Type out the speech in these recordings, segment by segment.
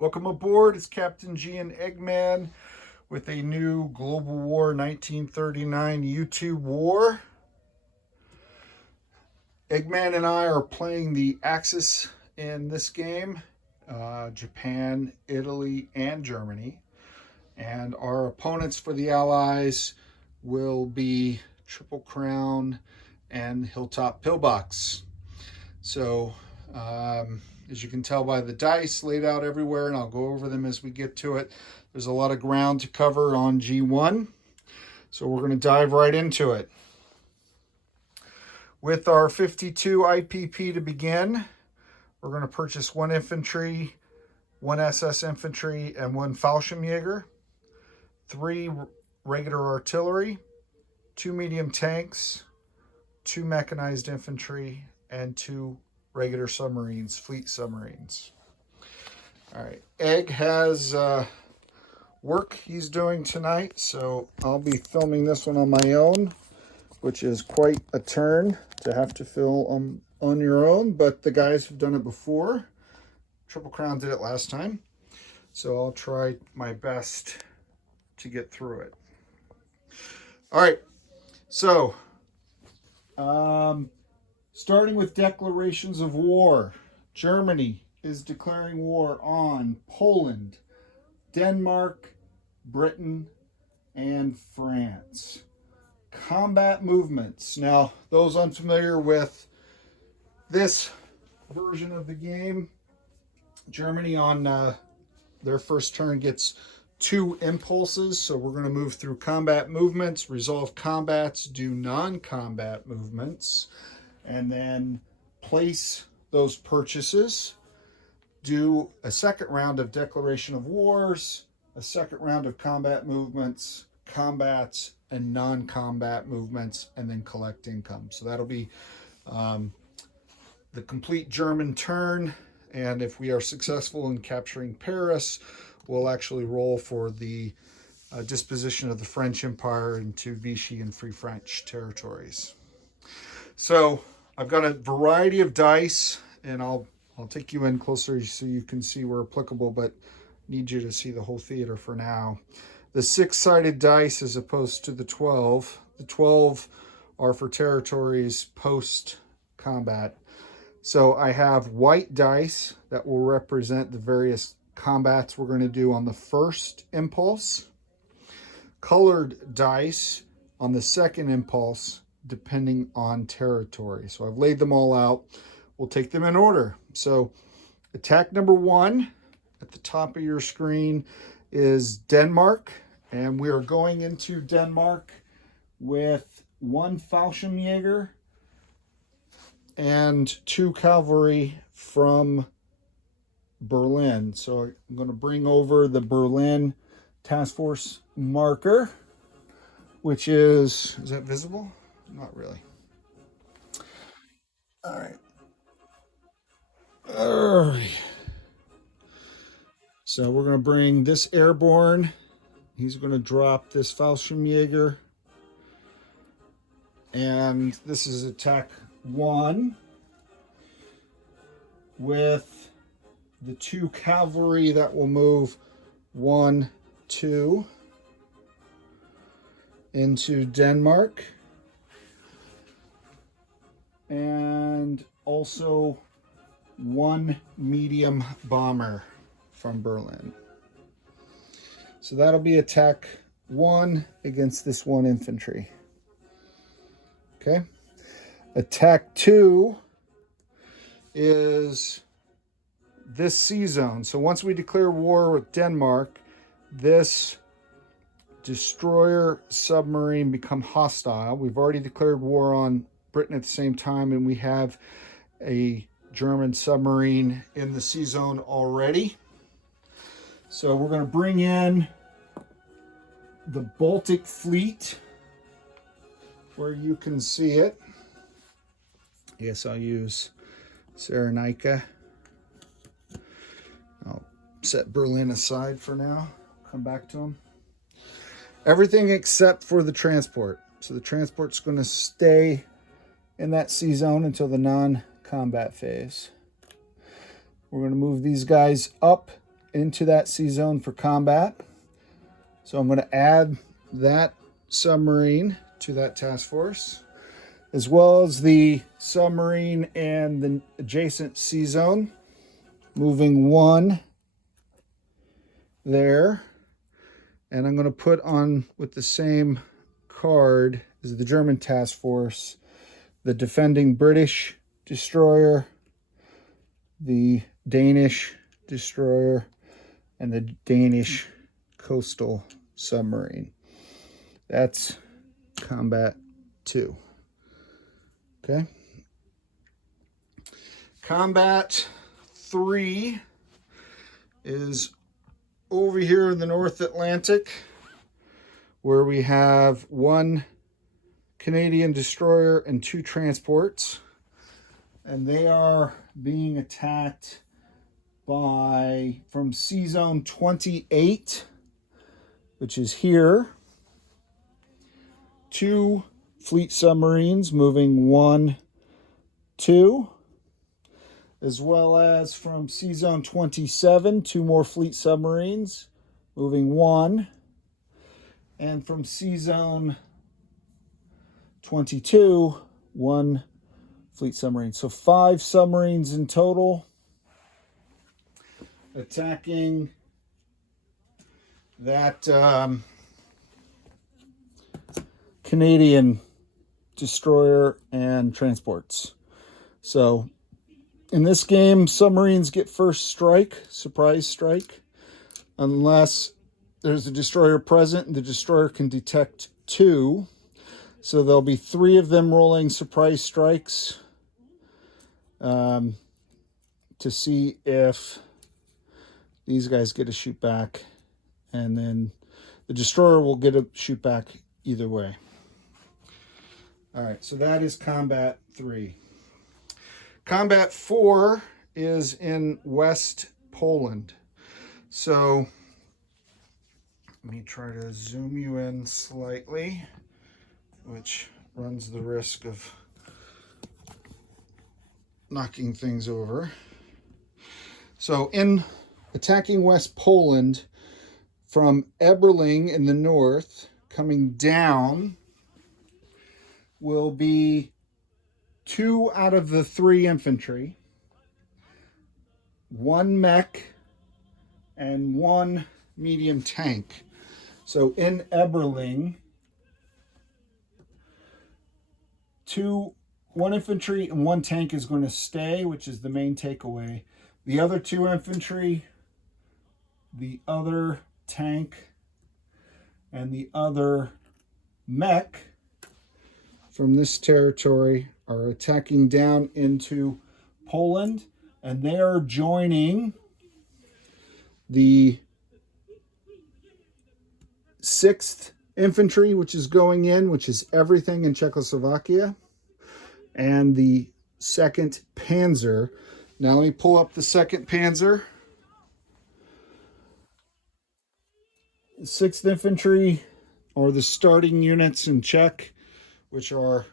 Welcome aboard. It's Captain G and Eggman with a new Global War 1939 YouTube war. Eggman and I are playing the Axis in this game. Japan, Italy, and Germany. And our opponents for the Allies will be Triple Crown and Hilltop Pillbox. So, as you can tell by the dice laid out everywhere, and I'll go over them as we get to it, there's a lot of ground to cover on G1. So we're going to dive right into it. With our 52 IPP to begin, we're going to purchase 1 infantry, 1 SS infantry, and 1 Fallschirmjäger, 3 regular artillery, 2 medium tanks, 2 mechanized infantry, and 2 regular submarines, fleet submarines. All right, Egg has work he's doing tonight, so I'll be filming this one on my own, which is quite a turn to have to film on your own, but the guys have done it before. Triple Crown did it last time, so I'll try my best to get through it. All right, so starting with declarations of war. Germany is declaring war on Poland, Denmark, Britain, and France. Combat movements. Now, those unfamiliar with this version of the game, Germany on their first turn gets 2 impulses. So we're going to move through combat movements, resolve combats, do non-combat movements, and then place those purchases, do a second round of declaration of wars, a second round of combat movements, combats, and non-combat movements, and then collect income. So that'll be the complete German turn, and if we are successful in capturing Paris, we'll actually roll for the disposition of the French Empire into Vichy and Free French territories. So I've got a variety of dice, and I'll take you in closer so you can see where applicable, but need you to see the whole theater for now. The 6-sided dice as opposed to the 12. The 12 are for territories post-combat. So I have white dice that will represent the various combats we're going to do on the first impulse. Colored dice on the second impulse, depending on territory. So I've laid them all out. We'll take them in order. So attack number 1 at the top of your screen is Denmark, and we are going into Denmark with 1 Fallschirmjäger and 2 cavalry from Berlin. So I'm going to bring over the Berlin task force marker, which is that visible? Not really. All right. So we're going to bring this airborne. He's going to drop this Fallschirmjäger. And this is attack 1 with the 2 cavalry that will move 1, 2 into Denmark. And also 1 medium bomber from Berlin. So that'll be attack 1 against this 1 infantry. Okay. Attack 2 is this sea zone. So once we declare war with Denmark, this destroyer submarine become hostile. We've already declared war on Britain at the same time, and we have a German submarine in the sea zone already. So we're going to bring in the Baltic Fleet where you can see it. I guess I'll use Cyrenaica. I'll set Berlin aside for now. Come back to them. Everything except for the transport. So the transport's going to stay in that sea zone until the non-combat phase. We're going to move these guys up into that sea zone for combat. So I'm going to add that submarine to that task force, as well as the submarine and the adjacent sea zone. Moving 1 there. And I'm going to put on with the same card as the German task force, the defending British destroyer, the Danish destroyer, and the Danish coastal submarine. That's combat 2. Okay. Combat 3 is over here in the North Atlantic, where we have 1 Canadian destroyer and 2 transports, and they are being attacked from Sea Zone 28, which is here, 2 fleet submarines moving 1, 2, as well as from Sea Zone 27, 2 more fleet submarines moving 1, and from Sea Zone 22, 1 fleet submarine. So 5 submarines in total attacking that Canadian destroyer and transports. So in this game, submarines get first strike, surprise strike, unless there's a destroyer present and the destroyer can detect 2. So there'll be 3 of them rolling surprise strikes to see if these guys get a shoot back, and then the destroyer will get a shoot back either way. All right, so that is combat 3. Combat 4 is in West Poland. So let me try to zoom you in slightly, which runs the risk of knocking things over. So in attacking West Poland, from Eberling in the north, coming down, will be 2 out of the 3 infantry, 1 mech, and 1 medium tank. So in Eberling, 1 infantry and 1 tank is going to stay, which is the main takeaway. The other 2 infantry, the other tank, and the other mech from this territory are attacking down into Poland, and they are joining the 6th Infantry, which is going in, which is everything in Czechoslovakia, and the 2nd Panzer. Now let me pull up the 2nd Panzer. The 6th Infantry are the starting units in Czech, which are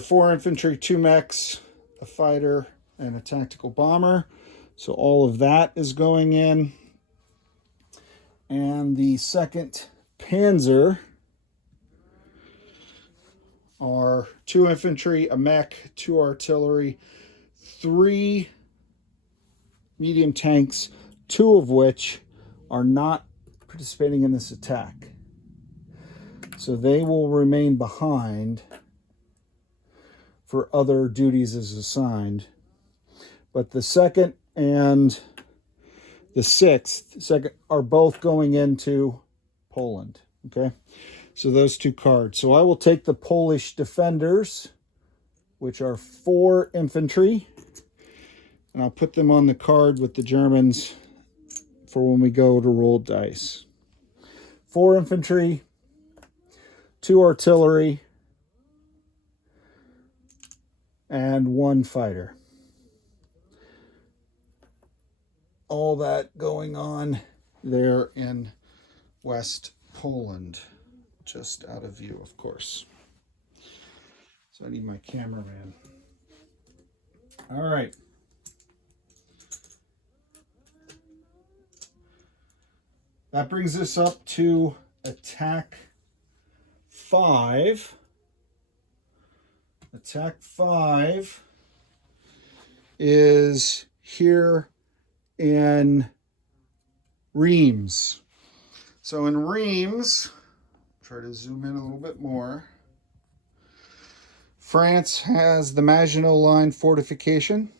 4 infantry, 2 mechs, a fighter, and a tactical bomber. So all of that is going in. And the 2nd Panzer are 2 infantry, a mech, 2 artillery, 3 medium tanks, 2 of which are not participating in this attack. So they will remain behind for other duties as assigned. But the 2nd and the 6th are both going into Poland. Okay, so those 2 cards. So I will take the Polish defenders, which are 4 infantry, and I'll put them on the card with the Germans for when we go to roll dice. 4 infantry, 2 artillery, and 1 fighter. All that going on there in West Poland, just out of view, of course. So I need my cameraman. All right. That brings us up to attack 5. Attack 5 is here in Reims. So in Reims, try to zoom in a little bit more. France has the Maginot Line fortification.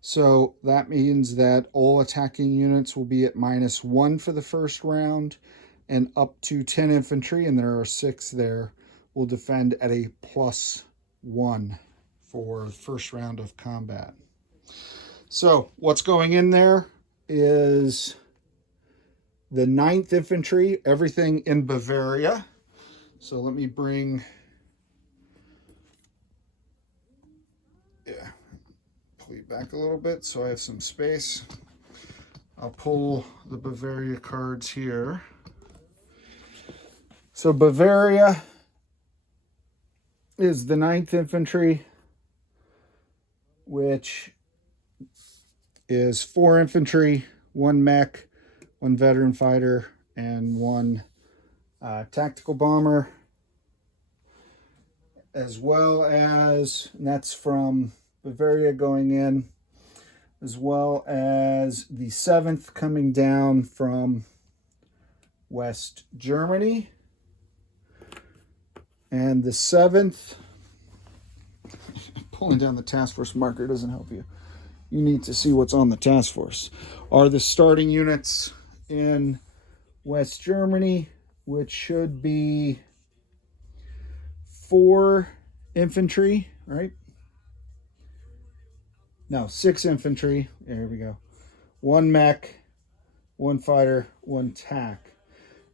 So that means that all attacking units will be at -1 for the first round, and up to 10 infantry, and there are 6 there, will defend at a +1 for the first round of combat. So what's going in there is the 9th Infantry, everything in Bavaria. So let me bring, pull you back a little bit so I have some space. I'll pull the Bavaria cards here. So Bavaria is the 9th Infantry, which is 4 infantry, 1 mech, 1 veteran fighter, and 1 tactical bomber, as well as, and that's from Bavaria going in, as well as the 7th coming down from West Germany. And the 7th, pulling down the task force marker doesn't help you. You need to see what's on the task force. Are the starting units in West Germany, which should be 4 infantry, right? No, 6 infantry. There we go. 1 mech, 1 fighter, 1 tac.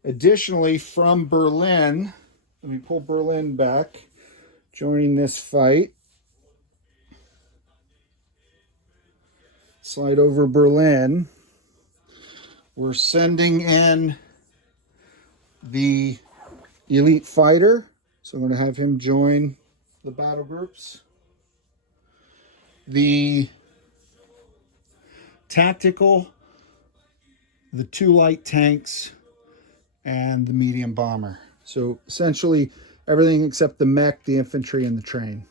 Additionally, from Berlin, let me pull Berlin back, joining this fight. Slide over Berlin. We're sending in the elite fighter. So I'm going to have him join the battle groups. The tactical, the 2 light tanks, and the medium bomber. So essentially everything except the mech, the infantry, and the train.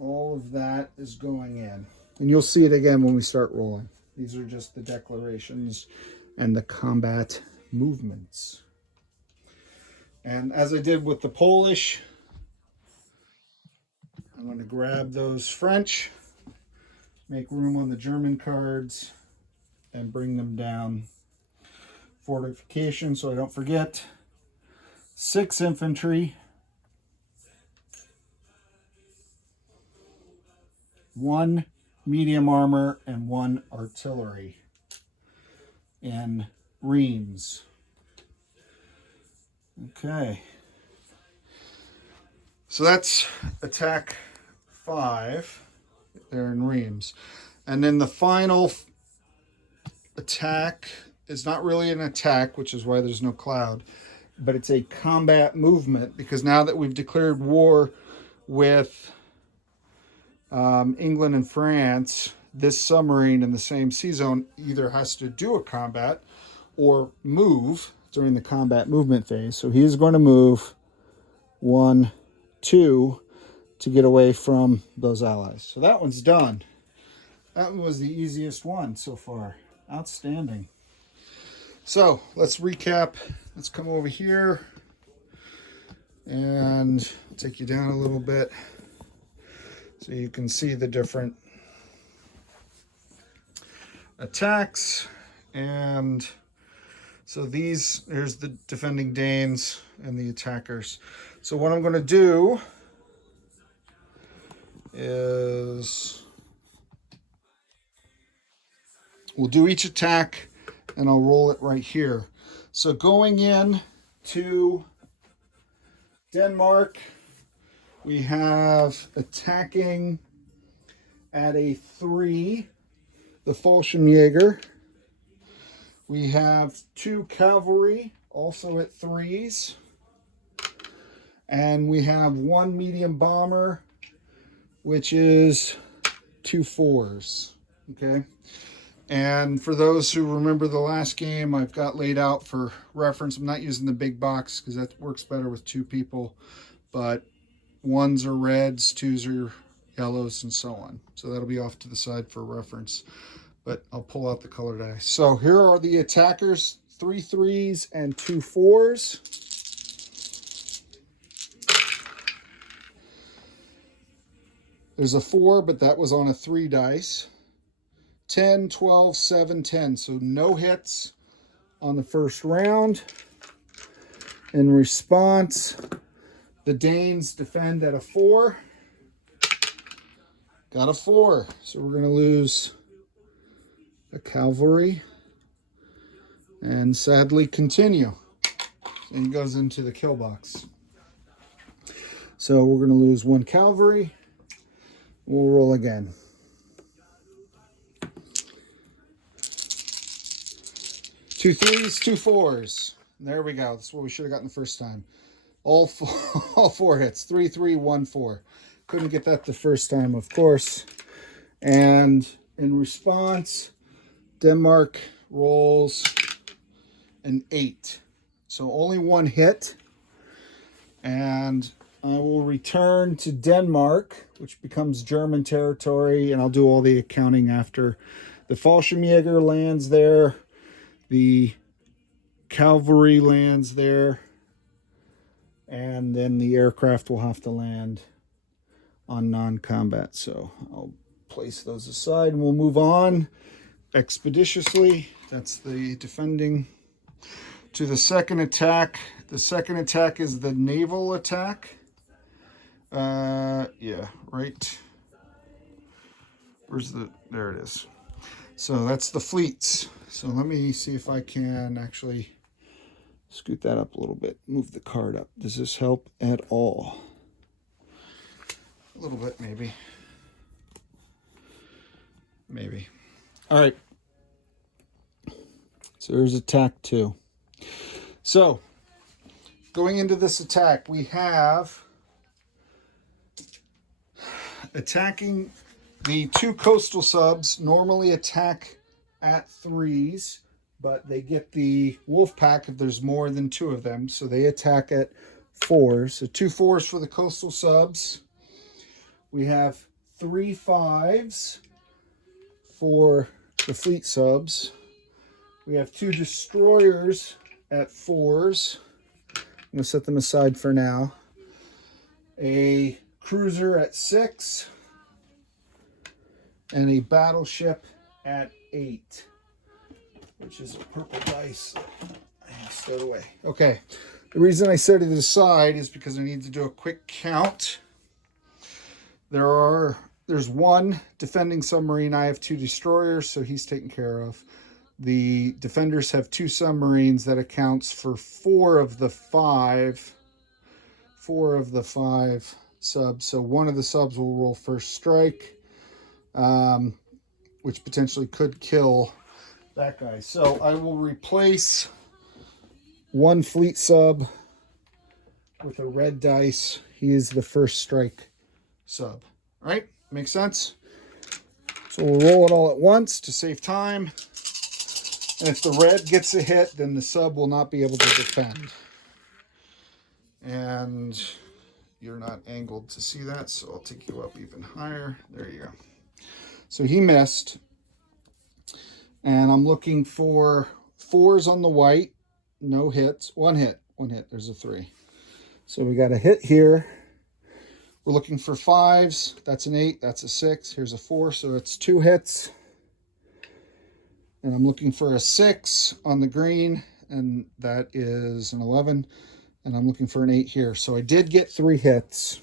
All of that is going in. And you'll see it again when we start rolling. These are just the declarations and the combat movements. And as I did with the Polish, I'm going to grab those French, make room on the German cards, and bring them down. Fortification, so I don't forget. 6 infantry, 1 medium armor, and 1 artillery in Reims. Okay. So that's attack 5 there in Reims. And then the final attack is not really an attack, which is why there's no cloud, but it's a combat movement, because now that we've declared war with England and France, this submarine in the same sea zone either has to do a combat or move during the combat movement phase. So he is going to move 1, 2 to get away from those allies. So that one's done. That one was the easiest one so far. Outstanding. So let's recap. Let's come over here and take you down a little bit so you can see the different attacks. And so here's the defending Danes and the attackers. So what I'm going to do is we'll do each attack and I'll roll it right here. So going in to Denmark, we have attacking at a 3, the Fallschirmjäger. We have 2 cavalry, also at 3s. And we have 1 medium bomber, which is 2 4s. Okay. And for those who remember the last game, I've got laid out for reference. I'm not using the big box because that works better with 2 people, but 1s are reds, 2s are yellows, and so on. So that'll be off to the side for reference, but I'll pull out the color dice. So here are the attackers, 3 3s and 2 4s. There's a 4, but that was on a 3 dice. 10, 12, 7, 10. So no hits on the first round. In response, the Danes defend at a 4. Got a 4. So we're going to lose a cavalry and sadly continue. And he goes into the kill box. So we're going to lose 1 cavalry. We'll roll again. 2 3s, 2 4s. There we go. That's what we should have gotten the first time. All 4 hits. 3 3 1 4. Couldn't get that the first time, of course. And in response, Denmark rolls an 8. So only 1 hit. And I will return to Denmark, which becomes German territory, and I'll do all the accounting after. The Fallschirmjäger lands there. The cavalry lands there. And then the aircraft will have to land on non-combat. So I'll place those aside and we'll move on expeditiously. That's the defending. To the second attack. The second attack is the naval attack. Yeah, right. Where's the... There it is. So that's the fleets. So let me see if I can actually scoot that up a little bit. Move the card up. Does this help at all? A little bit, maybe. Maybe. All right. So there's attack 2. So going into this attack, we have attacking the 2 coastal subs normally attack at 3s, but they get the wolf pack if there's more than 2 of them, so they attack at 4s. So 2 4s for the coastal subs. We have 3 5s for the fleet subs. We have 2 destroyers at 4s. I'm going to set them aside for now. A cruiser at 6. And a battleship at 8. Which is a purple dice. I stowed away. Okay. The reason I set it aside is because I need to do a quick count. There's 1 defending submarine. I have 2 destroyers, so he's taken care of. The defenders have 2 submarines. That accounts for 4 of the 5. 4 of the 5 subs. So one of the subs will roll first strike, which potentially could kill that guy. So I will replace 1 fleet sub with a red dice. He is the first strike sub. All right? Makes sense? So we'll roll it all at once to save time. And if the red gets a hit, then the sub will not be able to defend. And you're not angled to see that, so I'll take you up even higher. There you go. So he missed. And I'm looking for 4s on the white. No hits. 1 hit. 1 hit. There's a 3. So we got a hit here. We're looking for 5s. That's an 8. That's a 6. Here's a 4. So it's 2 hits. And I'm looking for a 6 on the green. And that is an 11. And I'm looking for an 8 here. So I did get 3 hits.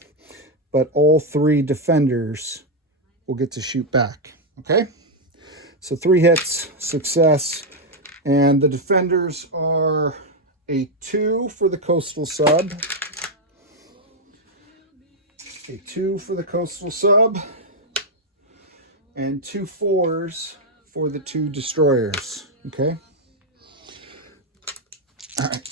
But all 3 defenders will get to shoot back. Okay? So 3 hits, success. And the defenders are a 2 for the coastal sub. A 2 for the coastal sub. And 2 4s for the 2 destroyers. Okay? All right.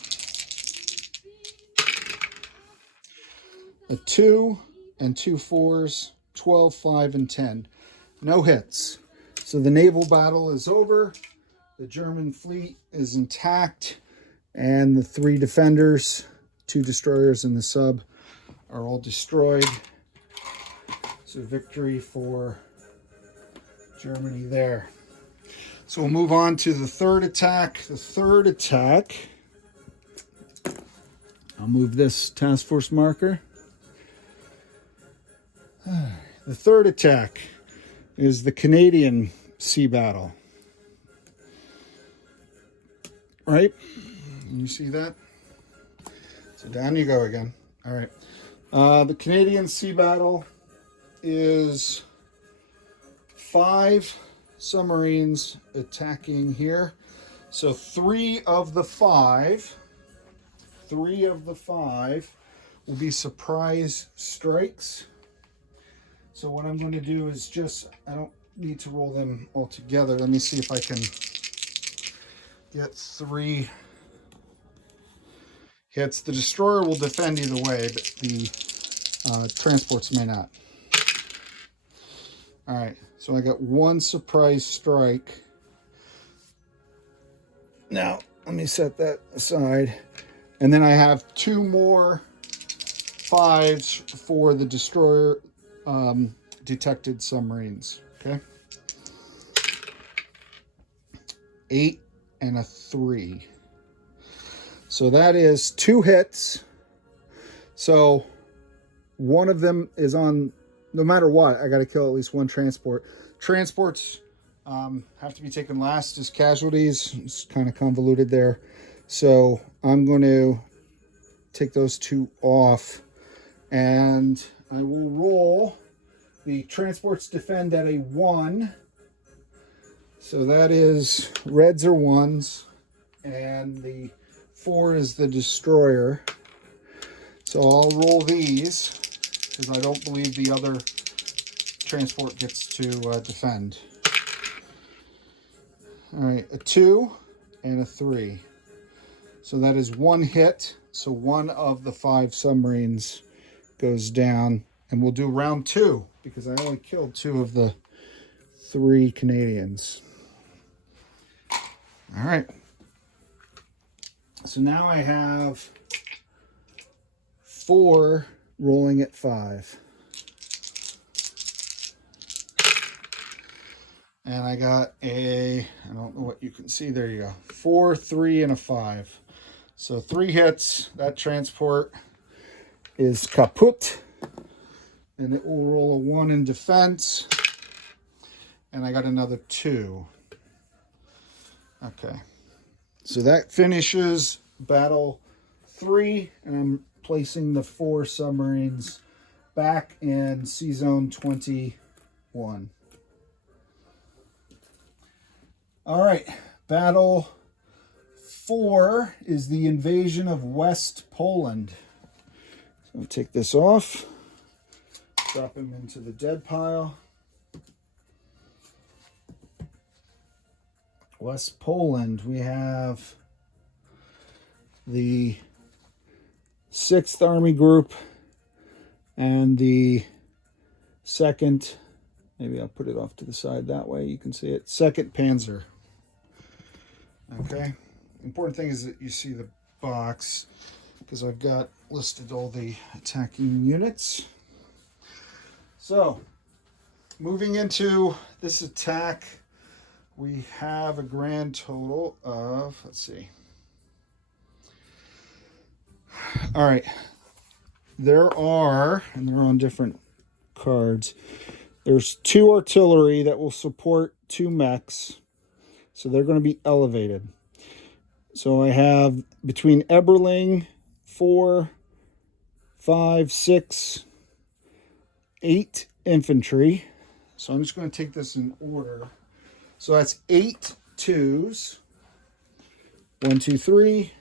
A 2 and 2 4s 12, 5, and 10. No hits. So the naval battle is over. The German fleet is intact. And the 3 defenders, 2 destroyers and the sub, are all destroyed. So victory for Germany there. So we'll move on to the third attack. The third attack, I'll move this task force marker. The third attack is the Canadian sea battle. Right? You see that? So down you go again. All right. The Canadian sea battle is 5 submarines attacking here. So 3 of the 5 will be surprise strikes. So what I'm going to do is just, I don't need to roll them all together. Let me see if I can get 3 hits. The destroyer will defend either way, but the transports may not. All right, so I got 1 surprise strike. Now, let me set that aside. And then I have 2 more 5s for the destroyer detected submarines. Okay. 8 and a 3. So that is 2 hits. So one of them is on, no matter what, I got to kill at least 1 transport. Transports have to be taken last as casualties. It's kind of convoluted there. So I'm going to take those 2 off, and I will roll. The transports defend at a 1. So that is reds are 1s, and the 4 is the destroyer. So I'll roll these because I don't believe the other transport gets to defend. All right, a 2 and a 3. So that is 1 hit. So 1 of the 5 submarines goes down, and we'll do round 2 because I only killed 2 of the 3 Canadians. All right. So now I have 4 rolling at 5. And I got I don't know what you can see. There you go. 4, 3, and a 5. So 3 hits. That transport is kaput. And it will roll a 1 in defense. And I got another 2. Okay. So that finishes battle 3. And I'm placing the 4 submarines back in Sea Zone 21. All right. Battle 4 is the invasion of West Poland. So I'll take this off. Drop him into the dead pile. West Poland, we have the 6th Army Group and the 2nd, maybe I'll put it off to the side that way you can see it, 2nd Panzer. Okay, important thing is that you see the box because I've got listed all the attacking units. So, moving into this attack, we have a grand total of, let's see. All right. There are, and they're on different cards, there's 2 artillery that will support 2 mechs. So they're going to be elevated. So I have between Eberling, 4, 5, 6, 8 infantry. So I'm just going to take this in order. So that's 8 2s. 1, 2, 3,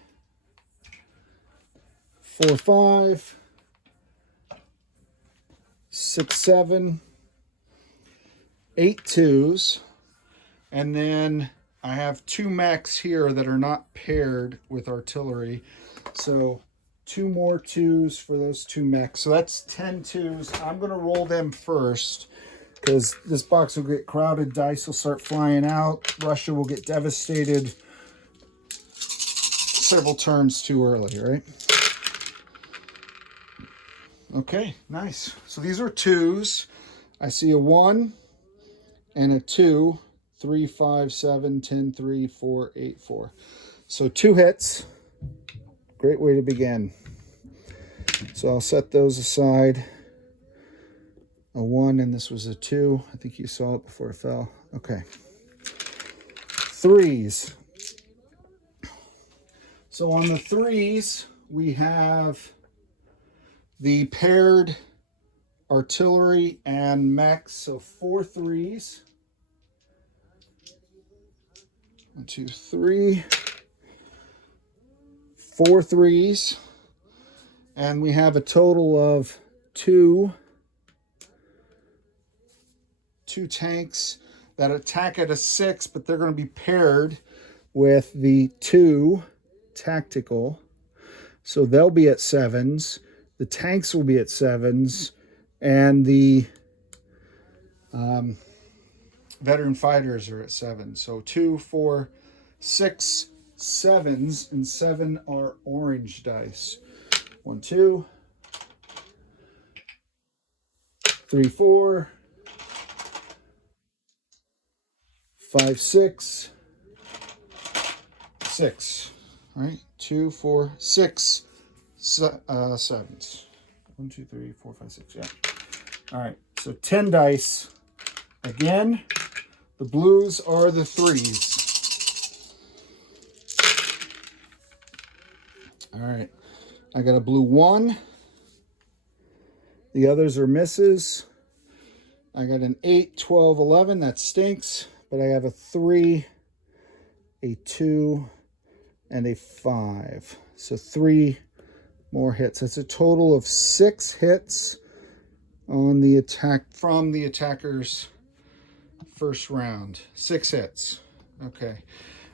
4, 5, 6, 7, 8 2s. And then I have 2 mechs here that are not paired with artillery. So 2 more 2s for those 2 mechs. So that's 10 2s. I'm going to roll them first because this box will get crowded. Dice will start flying out. Russia will get devastated several turns too early, right? Okay, nice. So these are 2s. I see a 1 and a 2. 3, 5, 7, 10, 3, 4, 8, 4. So 2 hits. Great way to begin. So I'll set those aside. A 1 and this was a 2. I think you saw it before it fell. Okay. 3s. So on the 3s, we have the paired artillery and mechs. So 4 3s. 1, 2, 3. 4 3s. And we have a total of 2 tanks that attack at a 6, but they're going to be paired with the 2 tactical. So they'll be at 7s. The tanks will be at 7s. And the veteran fighters are at 7. So 2, 4, 6, 7s, and 7 are orange dice. 1, 2, 3, 4, 5, 6, 6. All right, 2, 4, 6, 7s. 1, 2, 3, 4, 5, 6. Yeah. All right, so 10 dice. Again, the blues are the 3s. All right, I got a blue 1. The others are misses. I got an 8, 12, 11. That stinks. But I have a 3, a 2, and a 5. So 3 more hits. That's a total of 6 hits on the attack from the attacker's first round. 6 hits. Okay.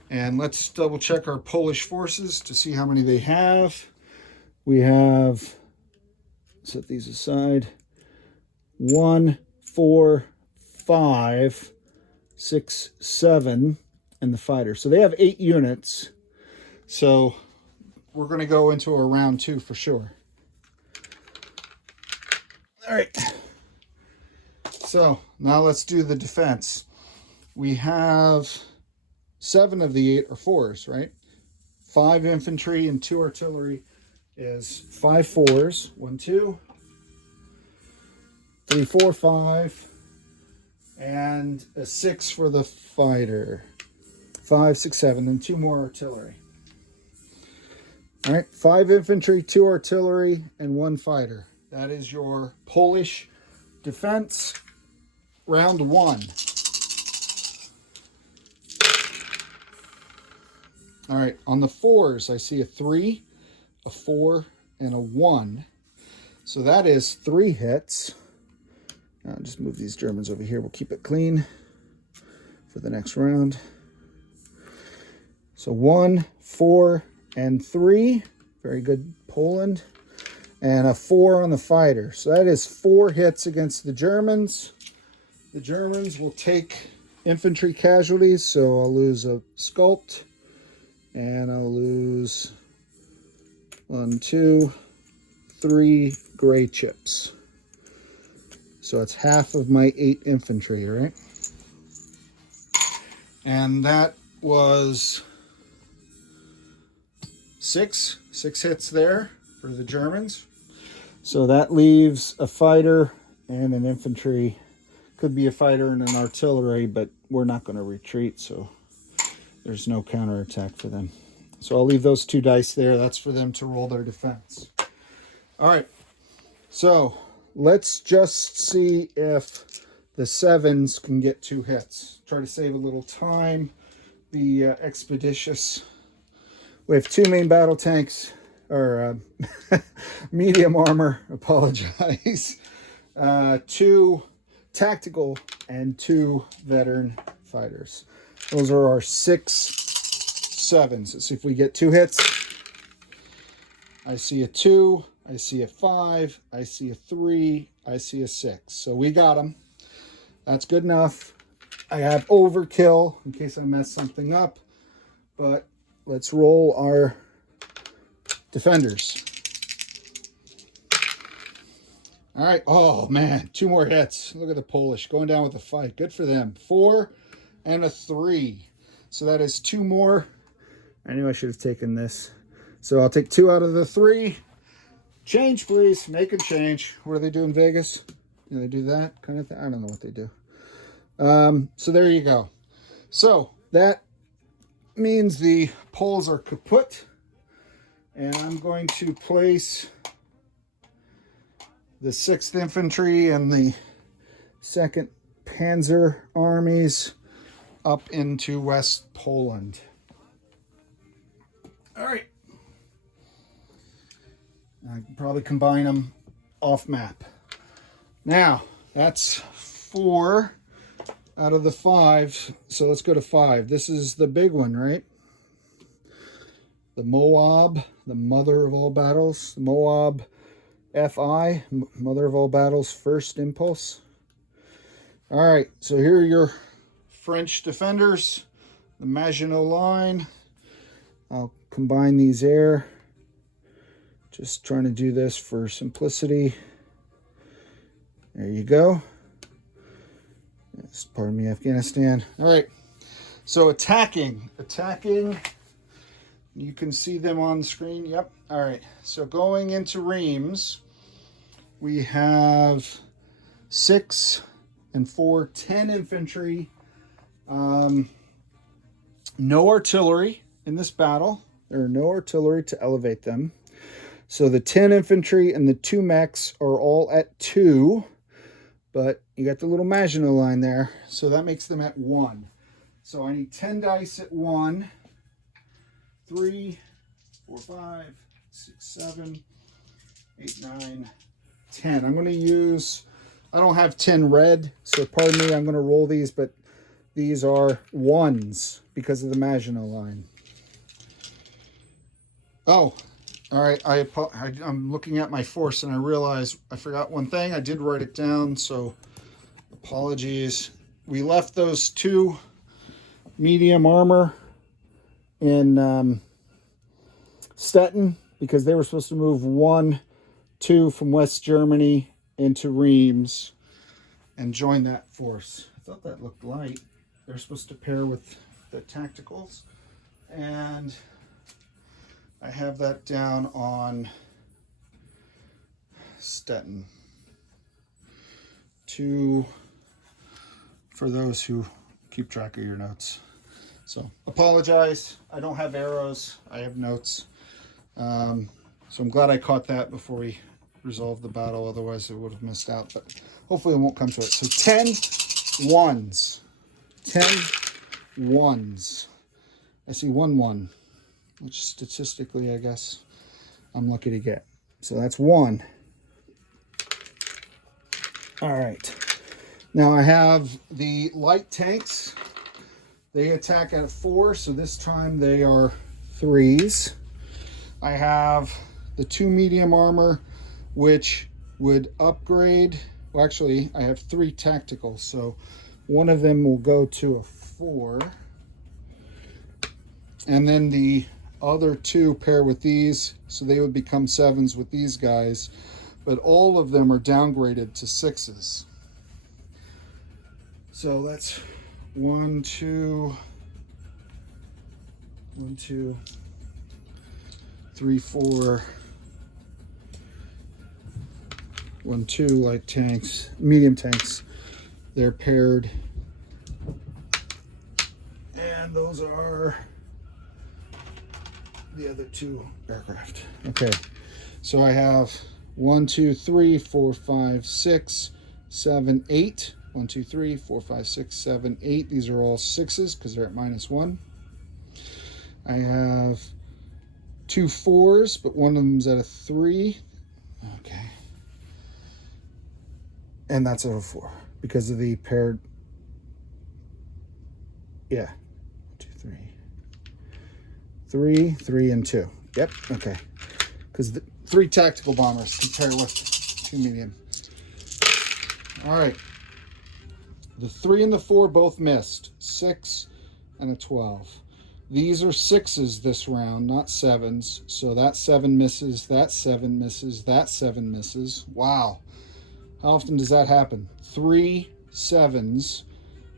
And let's double check our Polish forces to see how many they have. We have, set these aside, 1, 4, 5, 6, 7, and the fighter. So they have 8 units. So we're going to go into a round 2 for sure. All right. So now let's do the defense. We have 7 of the 8 are 4s, right? 5 infantry and 2 artillery is 5 4s. 1, 2, 3, 4, 5, and a 6 for the fighter. 5, 6, 7, and 2 more artillery. All right, 5 infantry, 2 artillery, and 1 fighter. That is your Polish defense, round 1. All right, on the 4s, I see a 3, a 4, and a 1. So that is 3 hits. I'll just move these Germans over here. We'll keep it clean for the next round. So 1, 4, and 3. Very good, Poland. And a 4 on the fighter. So that is 4 hits against the Germans. The Germans will take infantry casualties. So I'll lose a sculpt. And I'll lose 1, 2, 3 gray chips. So it's half of my 8 infantry, right? And that was 6 hits there for the Germans. So that leaves a fighter and an infantry. Could be a fighter and an artillery, but we're not going to retreat, so there's no counterattack for them. So I'll leave those 2 dice there. That's for them to roll their defense. All right. So let's just see if the 7s can get 2 hits. Try to save a little time. Be expeditious. We have 2 main battle tanks, or medium armor, apologize. 2 tactical and 2 veteran fighters. Those are our 6 7s. Let's see if we get 2 hits. I see a 2, I see a 5, I see a 3, I see a 6. So we got them. That's good enough. I have overkill in case I mess something up, but let's roll our defenders. All right. Oh, man. 2 more hits. Look at the Polish going down with a fight. Good for them. 4 and a 3. So that is 2 more. I knew I should have taken this. So I'll take 2 out of the 3. Change, please. Make a change. What do they do in Vegas? Do they do that kind of thing? I don't know what they do. So there you go. So that means the poles are kaput. And I'm going to place the 6th Infantry and the 2nd Panzer armies up into West Poland. All right. I can probably combine them off map. Now, that's 4 out of the 5. So let's go to 5. This is the big one, right? The Moab, the mother of all battles. The Moab FI, mother of all battles, first impulse. All right, so here are your French defenders, the Maginot Line. I'll combine these there. Just trying to do this for simplicity. There you go. Yes, pardon me, Afghanistan. All right, so attacking. You can see them on the screen. Yep. All right. So going into Reims, we have 6 and 4, 10 infantry. No artillery in this battle. There are no artillery to elevate them. So the 10 infantry and the 2 mechs are all at 2. But you got the little Maginot Line there. So that makes them at 1. So I need 10 dice at 1. 3, 4, 5, 6, 7, 8, 9, 10. I'm going to use, I don't have 10 red, so pardon me, I'm going to roll these, but these are 1s because of the Maginot Line. Oh, all right, I'm looking at my force and I realize I forgot one thing. I did write it down, so apologies. We left those 2 medium armor in Stettin because they were supposed to move 1, 2 from West Germany into Reims and join that force. I thought that looked light. They're supposed to pair with the tacticals, and I have that down on Stettin. 2 for those who keep track of your notes. So apologize, I don't have arrows, I have notes. So I'm glad I caught that before we resolved the battle, otherwise I would have missed out, but hopefully it won't come to it. So 10 1s. 10 1s. I see 1 1, which statistically I guess I'm lucky to get. So that's 1. All right. Now I have the light tanks. They attack at 4, so this time they are 3s. I have the 2 medium armor, which would upgrade. Well, actually, I have 3 tactical, so one of them will go to a 4. And then the other 2 pair with these, so they would become 7s with these guys. But all of them are downgraded to 6s. So that's 1, 2, 3, 4, 1, 2 light tanks, medium tanks. They're paired, and those are the other 2 aircraft. Okay, so I have 1, 2, 3, 4, 5, 6, 7, 8. 1, 2, 3, 4, 5, 6, 7, 8. These are all 6s because they're at -1. I have 2 4s, but one of them's at a 3. Okay. And that's at a 4 because of the paired. Yeah. 1, 2, 3. 3, 3, and 2. Yep. Okay. because 3 tactical bombers compare with 2 medium. All right. The 3 and the 4 both missed. 6 and a 12. These are 6s this round, not 7s. So that 7 misses, that 7 misses, that 7 misses. Wow. How often does that happen? 3 7s,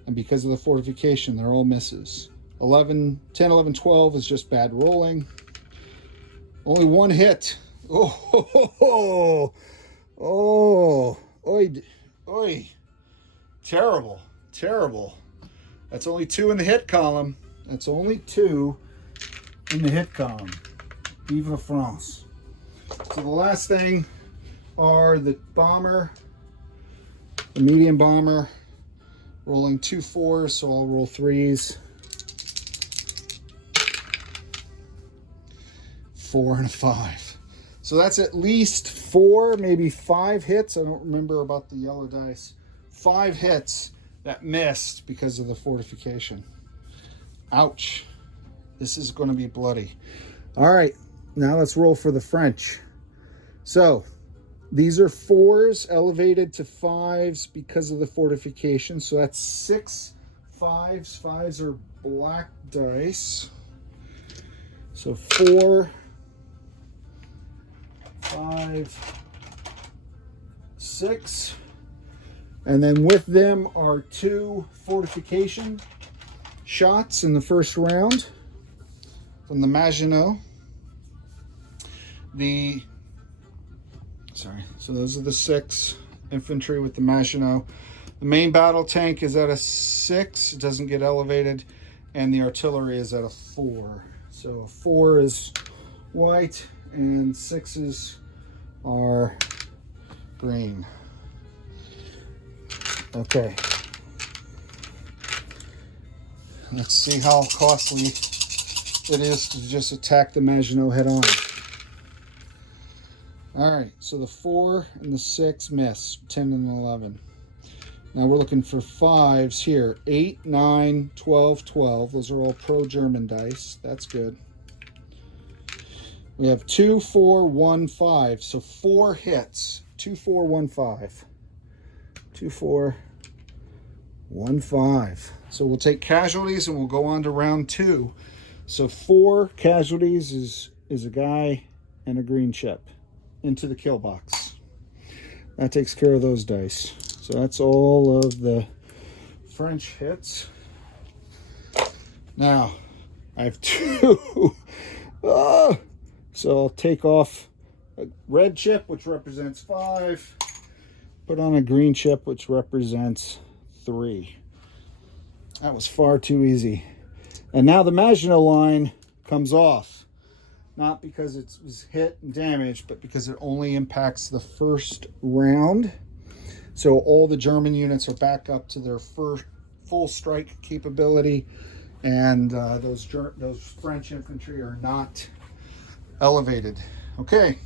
and because of the fortification, they're all misses. 11, 10, 11, 12 is just bad rolling. Only 1 hit. Oh, oi. Terrible, terrible. That's only 2 in the hit column. That's only 2 in the hit column. Vive la France. So the last thing are the bomber, the medium bomber, rolling 2 4s, so I'll roll 3s. 4 and a 5. So that's at least 4, maybe 5 hits. I don't remember about the yellow dice. 5 hits that missed because of the fortification. Ouch. This is going to be bloody. All right, now let's roll for the French. So these are 4s elevated to 5s because of the fortification. So that's 6 5s. 5s are black dice. So 4, 5, 6. And then with them are 2 fortification shots in the first round from the Maginot. So those are the 6 infantry with the Maginot. The main battle tank is at a 6. It doesn't get elevated. And the artillery is at a 4. So a 4 is white and 6s are green. Okay. Let's see how costly it is to just attack the Maginot head on. All right, so the 4 and the 6 miss, 10 and 11. Now we're looking for 5s here. 8, 9, 12, 12. Those are all pro-German dice. That's good. We have 2, 4, 1, 5. So 4 hits. 2, 4, 1, 5. 2, 4, 1, 5. So we'll take casualties and we'll go on to round 2. So 4 casualties is a guy and a green chip into the kill box. That takes care of those dice. So that's all of the French hits. Now I have 2. So I'll take off a red chip, which represents 5. Put on a green chip, which represents 3. That was far too easy. And now the Maginot line comes off. Not because it was hit and damaged, but because it only impacts the first round. So all the German units are back up to their first full strike capability. And those French infantry are not elevated. Okay.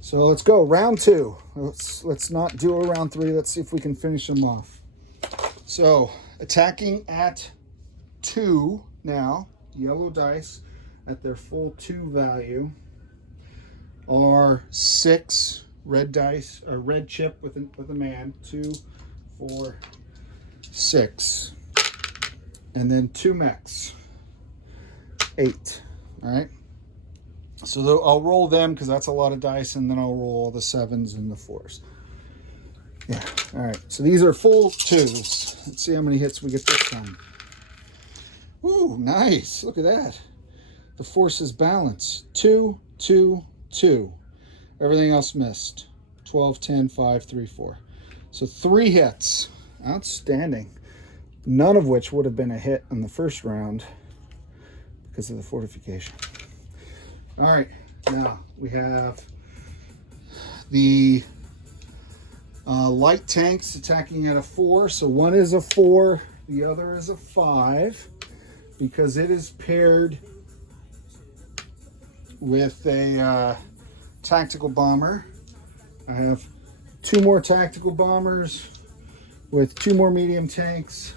So let's go. Round 2. Let's not do a round 3. Let's see if we can finish them off. So attacking at 2 now, yellow dice at their full 2 value are 6 red dice, a red chip with a man. 2, 4, 6. And then 2 mechs. 8. All right. So I'll roll them because that's a lot of dice, and then I'll roll all the 7s and the 4s. Yeah. All right. So these are full 2s. Let's see how many hits we get this time. Ooh, nice. Look at that. The forces balance. 2, 2, 2. Everything else missed. 12, 10, 5, 3, 4. So 3 hits. Outstanding. None of which would have been a hit in the first round because of the fortification. All right, now we have the light tanks attacking at a 4. So one is a 4, the other is a 5, because it is paired with a tactical bomber. I have 2 more tactical bombers with 2 more medium tanks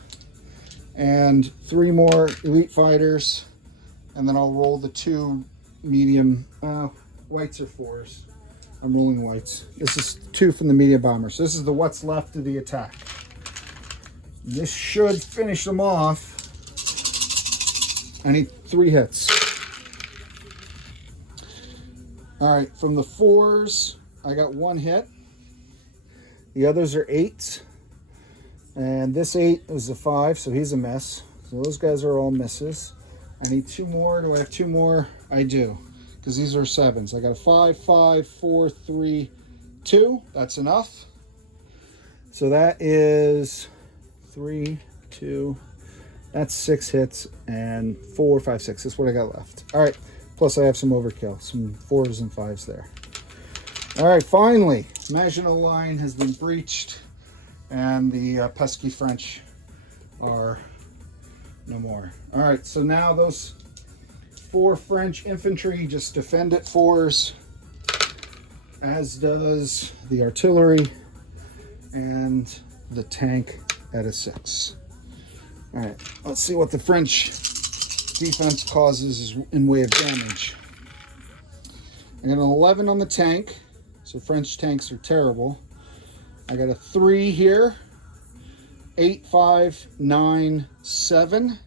and 3 more elite fighters, and then I'll roll the 2 medium, Whites are 4s. I'm rolling whites. This is 2 from the medium bomber. So this is the what's left of the attack. This should finish them off. I need 3 hits. All right, from the 4s, I got 1 hit. The others are 8s. And this 8 is a 5, so he's a miss. So those guys are all misses. I need 2 more. Do I have 2 more? I do, because these are 7s. I got a 5, 5, 4, 3, 2. That's enough. So that is 3, 2. That's 6 hits, and 4, 5, 6. That's what I got left. All right. Plus I have some overkill, some 4s and 5s there. All right, finally, Maginot Line has been breached, and the pesky French are no more. All right, so now those 4 French infantry just defend at 4s, as does the artillery and the tank at a 6. All right, let's see what the French defense causes in way of damage. I got an 11 on the tank, so French tanks are terrible. I got a 3 here, 8, 5, 9, 7.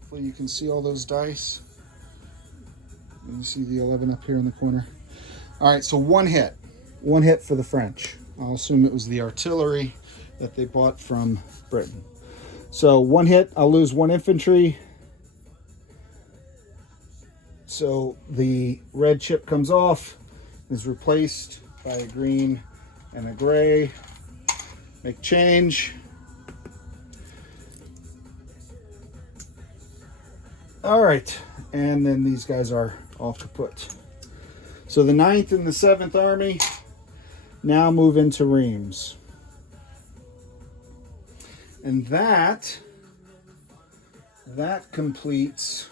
Hopefully you can see all those dice. You see the 11 up here in the corner. All right, so 1 hit. 1 hit for the French. I'll assume it was the artillery that they bought from Britain. So 1 hit, I'll lose 1 infantry. So the red chip comes off, is replaced by a green and a gray. Make change. All right, and then these guys are off kaput. So the 9th and the 7th Army now move into Reims. And that completes,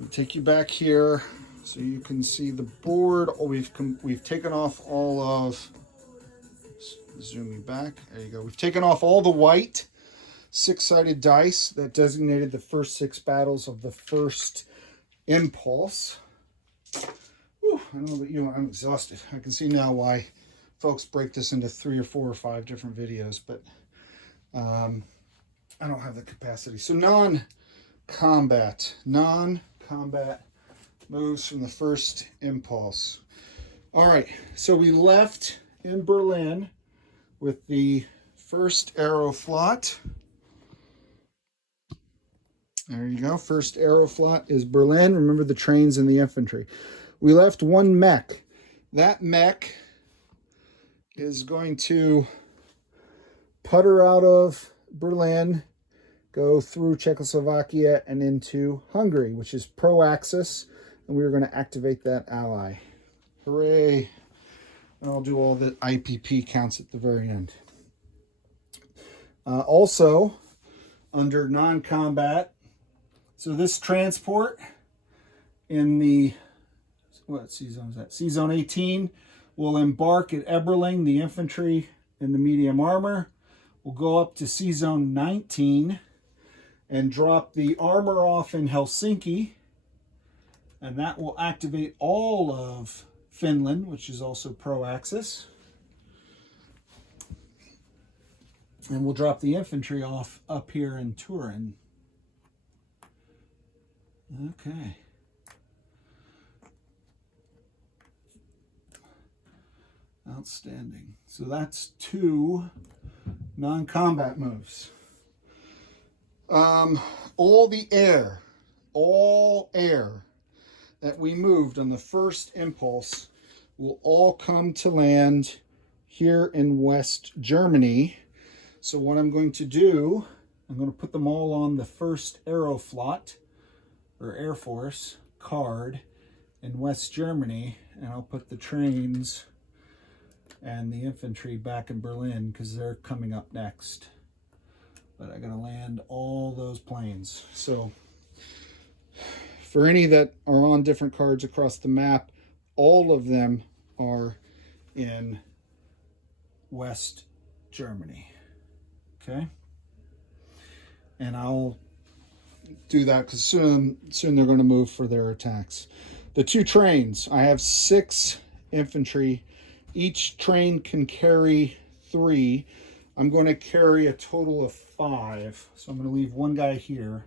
I'll take you back here so you can see the board. Oh, we've taken off all of, zoom you back, there you go. We've taken off all the white 6-sided dice that designated the first 6 battles of the first impulse. Whew, I don't know about you, I'm exhausted. I can see now why folks break this into 3 or 4 or 5 different videos, but I don't have the capacity. So non-combat moves from the first impulse. All right, so we left in Berlin with the first Aeroflot. There you go. First Aeroflot is Berlin. Remember the trains and the infantry. We left 1 mech. That mech is going to putter out of Berlin, go through Czechoslovakia and into Hungary, which is pro-Axis, and we are going to activate that ally. Hooray! And I'll do all the IPP counts at the very end. Also, under non-combat, so this transport in the, what C-zone is that? C-zone 18 will embark at Eberling, the infantry and the medium armor. We'll go up to C-zone 19 and drop the armor off in Helsinki, and that will activate all of Finland, which is also pro-Axis. And we'll drop the infantry off up here in Turin. Okay. Outstanding. So that's 2 non-combat moves. All air that we moved on the first impulse will all come to land here in West Germany. So what I'm going to do, I'm going to put them all on the first Aeroflot or Air Force card in West Germany, and I'll put the trains and the infantry back in Berlin because they're coming up next. But I gotta land all those planes. So for any that are on different cards across the map, all of them are in West Germany. Okay, and I'll do that because soon they're going to move for their attacks. The two trains, I have 6 infantry. Each train can carry 3. I'm going to carry a total of 5. So I'm going to leave one guy here.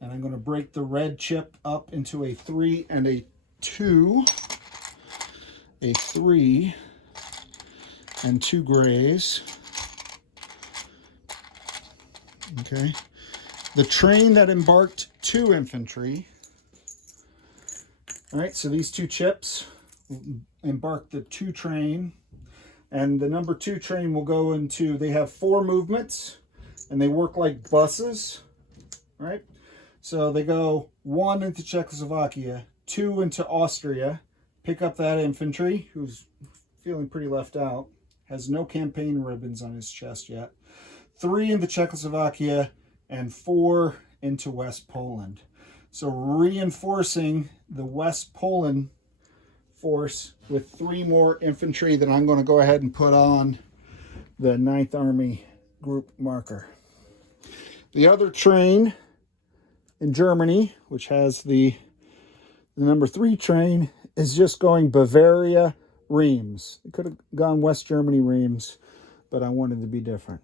And I'm going to break the red chip up into a 3 and a 2. A 3 and 2 grays. Okay. The train that embarked 2 infantry. All right, so these 2 chips embark the 2 train, and the number 2 train will go into, they have 4 movements, and they work like buses, right? So they go 1 into Czechoslovakia, 2 into Austria, pick up that infantry, who's feeling pretty left out, has no campaign ribbons on his chest yet, 3 into Czechoslovakia, and 4 into West Poland. So reinforcing the West Poland force with 3 more infantry that I'm going to go ahead and put on the 9th Army group marker. The other train in Germany, which has the number 3 train, is just going Bavaria, Reims. It could have gone West Germany, Reims, but I wanted to be different.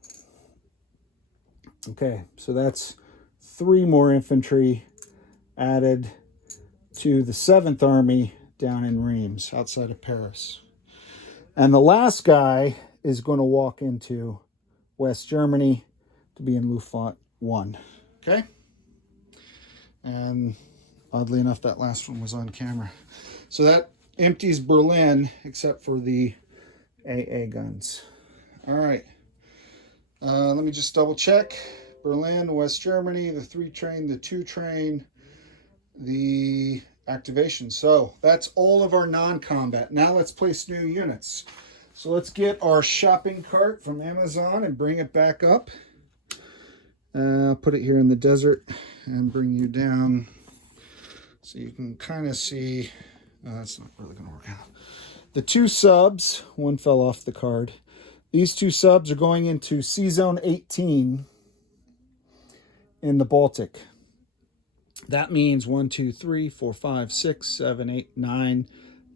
Okay, so that's 3 more infantry added to the 7th Army down in Reims, outside of Paris. And the last guy is going to walk into West Germany to be in Luftwaffe 1. Okay? And oddly enough, that last one was on camera. So that empties Berlin, except for the AA guns. All right. Let me just double check. Berlin, West Germany, the 3 train, the 2 train, the activation. So that's all of our non-combat. Now let's place new units. So let's get our shopping cart from Amazon and bring it back up. I'll put it here in the desert and bring you down so you can kind of see. That's not really going to work out. The 2 subs, one fell off the card. These 2 subs are going into C-Zone 18 in the Baltic. That means 1, 2, 3, 4, 5, 6, 7, 8, 9,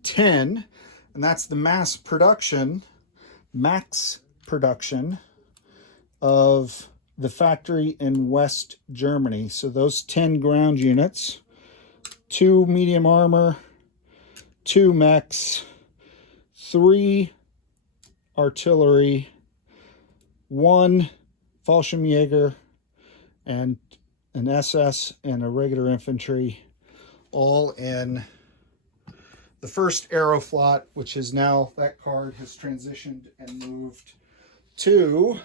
10. And that's the max production of the factory in West Germany. So those 10 ground units, 2 medium armor, 2 mechs, 3 artillery, 1 Fallschirmjäger, and an SS and a regular infantry, all in the 1st Aeroflot, which is now, that card has transitioned and moved to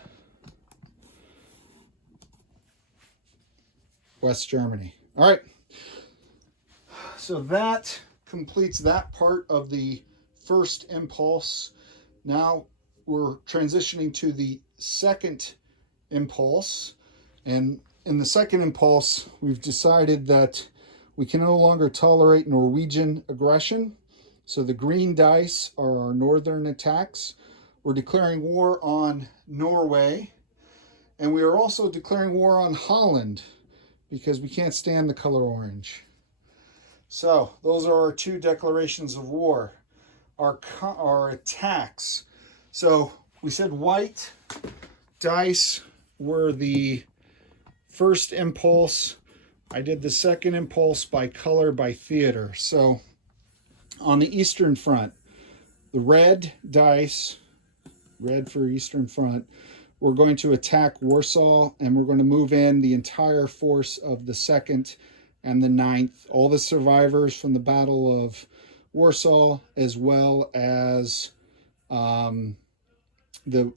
West Germany. All right. So that completes that part of the 1st impulse. Now we're transitioning to the 2nd impulse. And in the 2nd impulse, we've decided that we can no longer tolerate Norwegian aggression. So the green dice are our northern attacks. We're declaring war on Norway. And we are also declaring war on Holland because we can't stand the color orange. So those are our 2 declarations of war. Our attacks. So we said white dice were the 1st impulse. I did the 2nd impulse by color, by theater. So on the Eastern Front, the red dice, red for Eastern Front, we're going to attack Warsaw, and we're going to move in the entire force of the 2nd and the 9th, all the survivors from the Battle of Warsaw, as well as the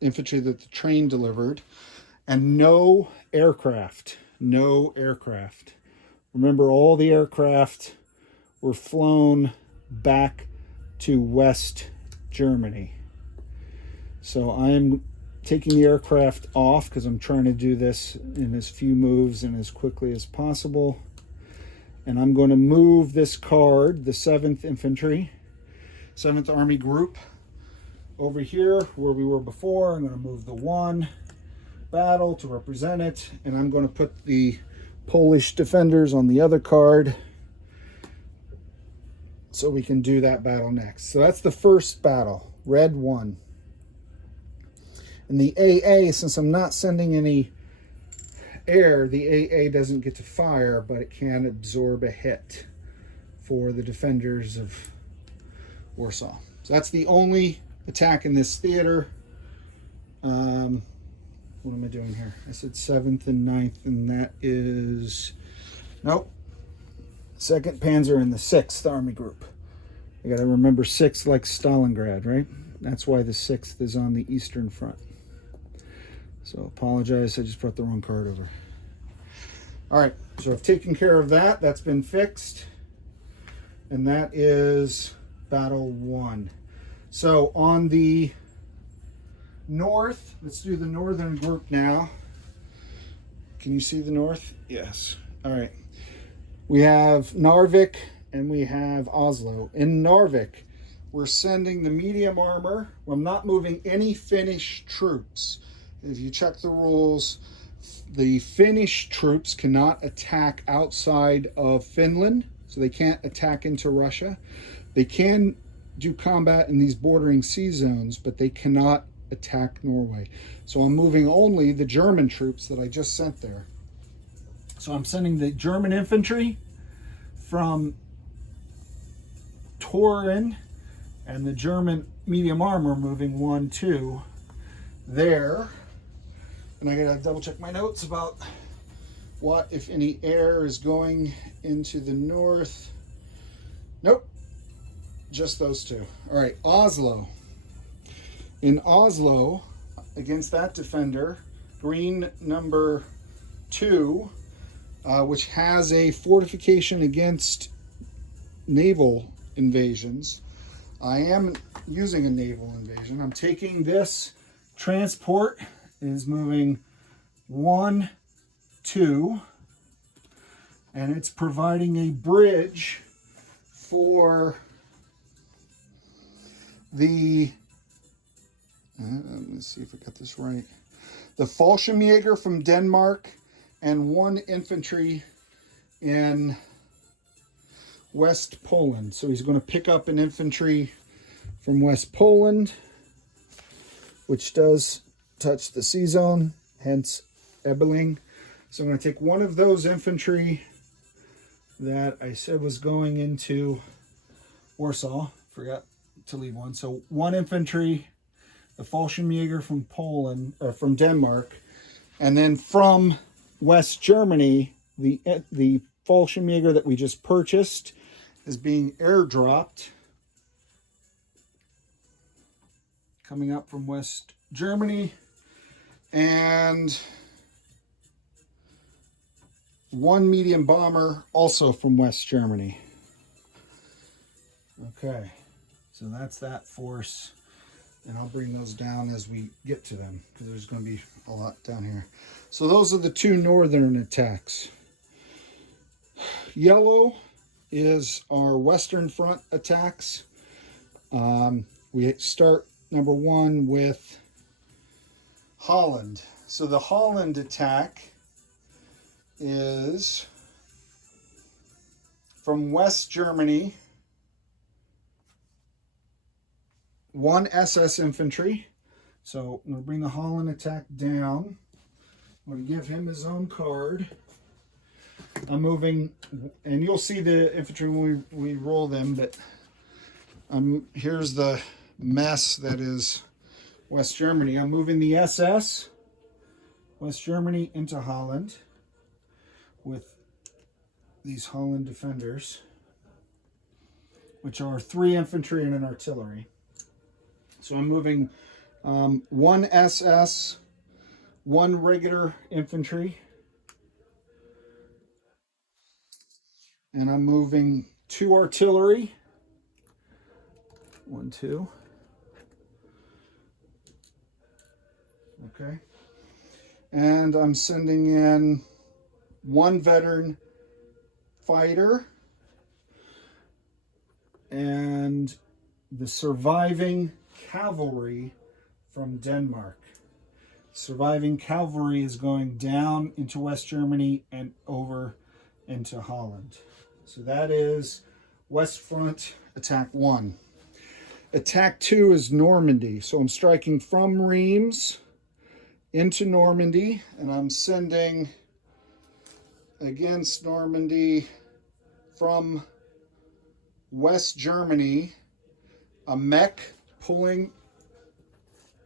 infantry that the train delivered. And no aircraft. Remember, all the aircraft were flown back to West Germany. So I'm taking the aircraft off because I'm trying to do this in as few moves and as quickly as possible. And I'm going to move this card, the 7th Infantry, 7th Army Group, over here where we were before. I'm going to move the 1 battle to represent it, and I'm going to put the Polish defenders on the other card, so we can do that battle next. So that's the first battle, red 1. And the AA, since I'm not sending any air, the AA doesn't get to fire, but it can absorb a hit for the defenders of Warsaw. So that's the only attack in this theater. What am I doing here? I said 7th and 9th, and that is, nope, 2nd Panzer and the 6th Army Group. You got to remember 6th like Stalingrad, right? That's why the 6th is on the Eastern Front. So apologize, I just brought the wrong card over. All right, so I've taken care of that. That's been fixed. And that is battle 1. So on the north, let's do the northern group now. Can you see the north? Yes. All right. We have Narvik and we have Oslo. In Narvik, we're sending the medium armor. I'm not moving any Finnish troops. If you check the rules, the Finnish troops cannot attack outside of Finland, so they can't attack into Russia. They can do combat in these bordering sea zones, but they cannot attack Norway. So I'm moving only the German troops that I just sent there. So I'm sending the German infantry from Torin and the German medium armor moving 1, 2 there. And I gotta double check my notes about what, if any, air is going into the north. Nope, just those two. All right, Oslo. In Oslo, against that defender, green number 2, which has a fortification against naval invasions. I am using a naval invasion. I'm taking this transport, is moving 1, 2, and it's providing a bridge for the let me see if I got this right. The Fallschirmjäger from Denmark and 1 infantry in West Poland. So he's going to pick up an infantry from West Poland, which does touch the sea zone, hence Ebeling. So I'm going to take 1 of those infantry that I said was going into Warsaw. Forgot to leave 1. So 1 infantry, the Fallschirmjäger from Poland, or from Denmark, and then from West Germany, the Fallschirmjäger that we just purchased is being airdropped, coming up from West Germany, and 1 medium bomber also from West Germany. Okay, so that's that force. And I'll bring those down as we get to them, because there's going to be a lot down here. So those are the 2 northern attacks. Yellow is our Western Front attacks. We start, number 1, with Holland. So the Holland attack is from West Germany. 1 SS infantry. So I'm going to bring the Holland attack down. I'm going to give him his own card. I'm moving, and you'll see the infantry when we roll them, but here's the mess that is West Germany. I'm moving the SS, West Germany, into Holland with these Holland defenders, which are 3 infantry and an artillery. So I'm moving 1 SS, 1 regular infantry, and I'm moving 2 artillery, 1, 2. Okay. And I'm sending in 1 veteran fighter and the surviving cavalry from Denmark. Surviving cavalry is going down into West Germany and over into Holland. So that is West Front attack 1. Attack 2 is Normandy. So I'm striking from Reims into Normandy, and I'm sending against Normandy from West Germany a mech pulling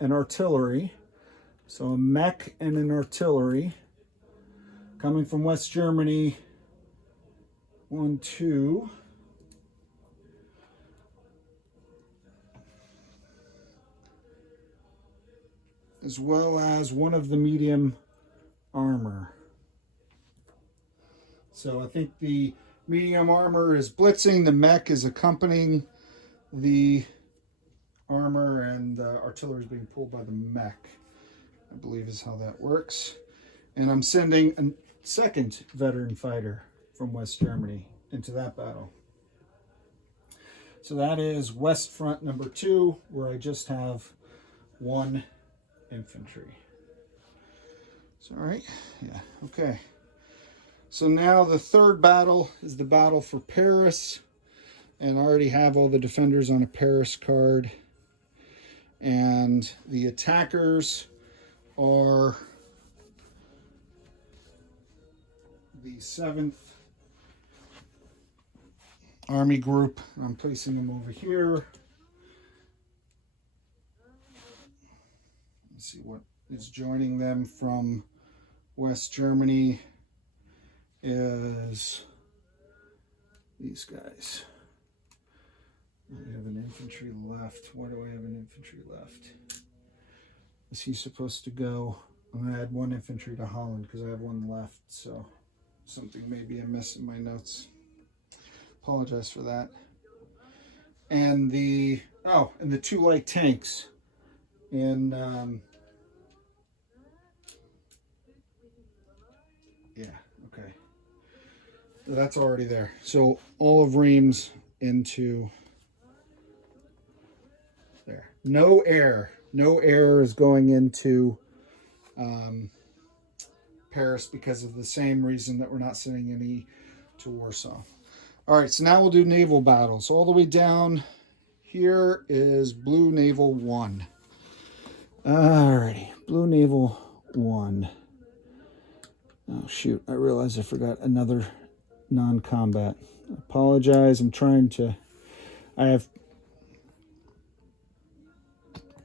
an artillery. So a mech and an artillery coming from West Germany. 1, 2. As well as one of the medium armor. So I think the medium armor is blitzing, the mech is accompanying the armor, and the artillery is being pulled by the mech, I believe is how that works. And I'm sending a second veteran fighter from West Germany into that battle. So that is West Front number 2, where I just have 1 infantry. It's all right. Yeah. Okay. So now the third battle is the battle for Paris. And I already have all the defenders on a Paris card. And the attackers are the 7th Army Group. I'm placing them over here. Let's see what is joining them from West Germany is these guys. We have an infantry left. Why do I have an infantry left? Is he supposed to go? I'm going to add 1 infantry to Holland because I have 1 left. So something may be amiss in my notes. Apologize for that. And the 2 light tanks in yeah, okay. So that's already there. So all of Reims into there. No air. No air is going into Paris because of the same reason that we're not sending any to Warsaw. All right, so now we'll do naval battles. All the way down here is Blue Naval 1. Alrighty, Blue Naval 1. Oh shoot, I realized I forgot another non-combat. I apologize, I have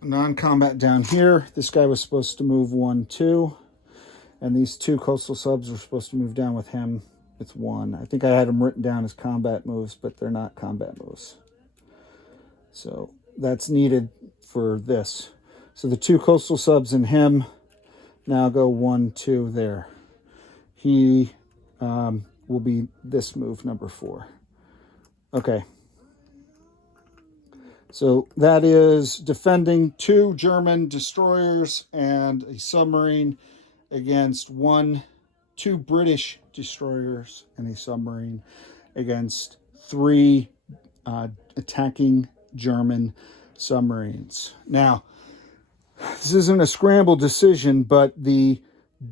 non-combat down here. This guy was supposed to move 1, 2. And these 2 coastal subs were supposed to move down with him. It's 1. I think I had them written down as combat moves, but they're not combat moves. So that's needed for this. So the 2 coastal subs and him now go 1, 2 there. He will be this move, number 4. Okay. So that is defending 2 German destroyers and a submarine against 2 British destroyers and a submarine against 3 attacking German submarines. Now, this isn't a scramble decision, but the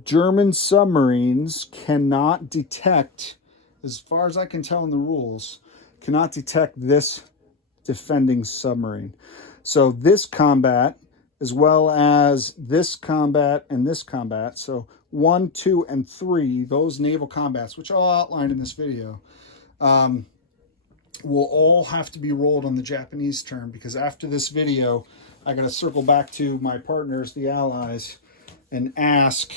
German submarines cannot detect, as far as I can tell in the rules, cannot detect this defending submarine. So this combat, as well as this combat and this combat, so 1, 2, and 3, those naval combats, which I'll outline in this video, will all have to be rolled on the Japanese turn, because after this video, I got to circle back to my partners, the Allies, and ask,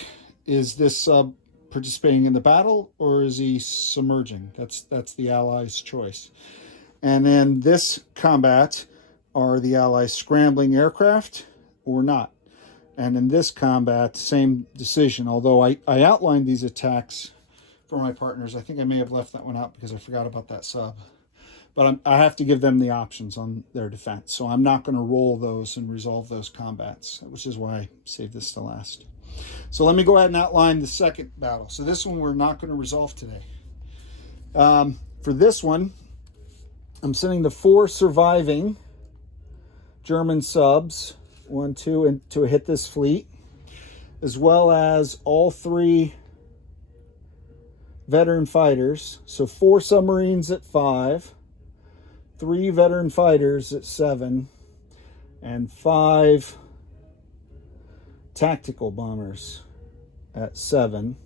is this sub participating in the battle or is he submerging? That's the Allies' choice. And then this combat, are the Allies scrambling aircraft or not? And in this combat, same decision. Although I outlined these attacks for my partners. I think I may have left that one out because I forgot about that sub. But I have to give them the options on their defense. So I'm not going to roll those and resolve those combats, which is why I saved this to last. So let me go ahead and outline the second battle. So this one we're not going to resolve today. For this one, I'm sending the 4 surviving German subs, 1, 2, and to hit this fleet, as well as all 3 veteran fighters. So 4 submarines at 5, 3 veteran fighters at 7 and 5 tactical bombers at 7.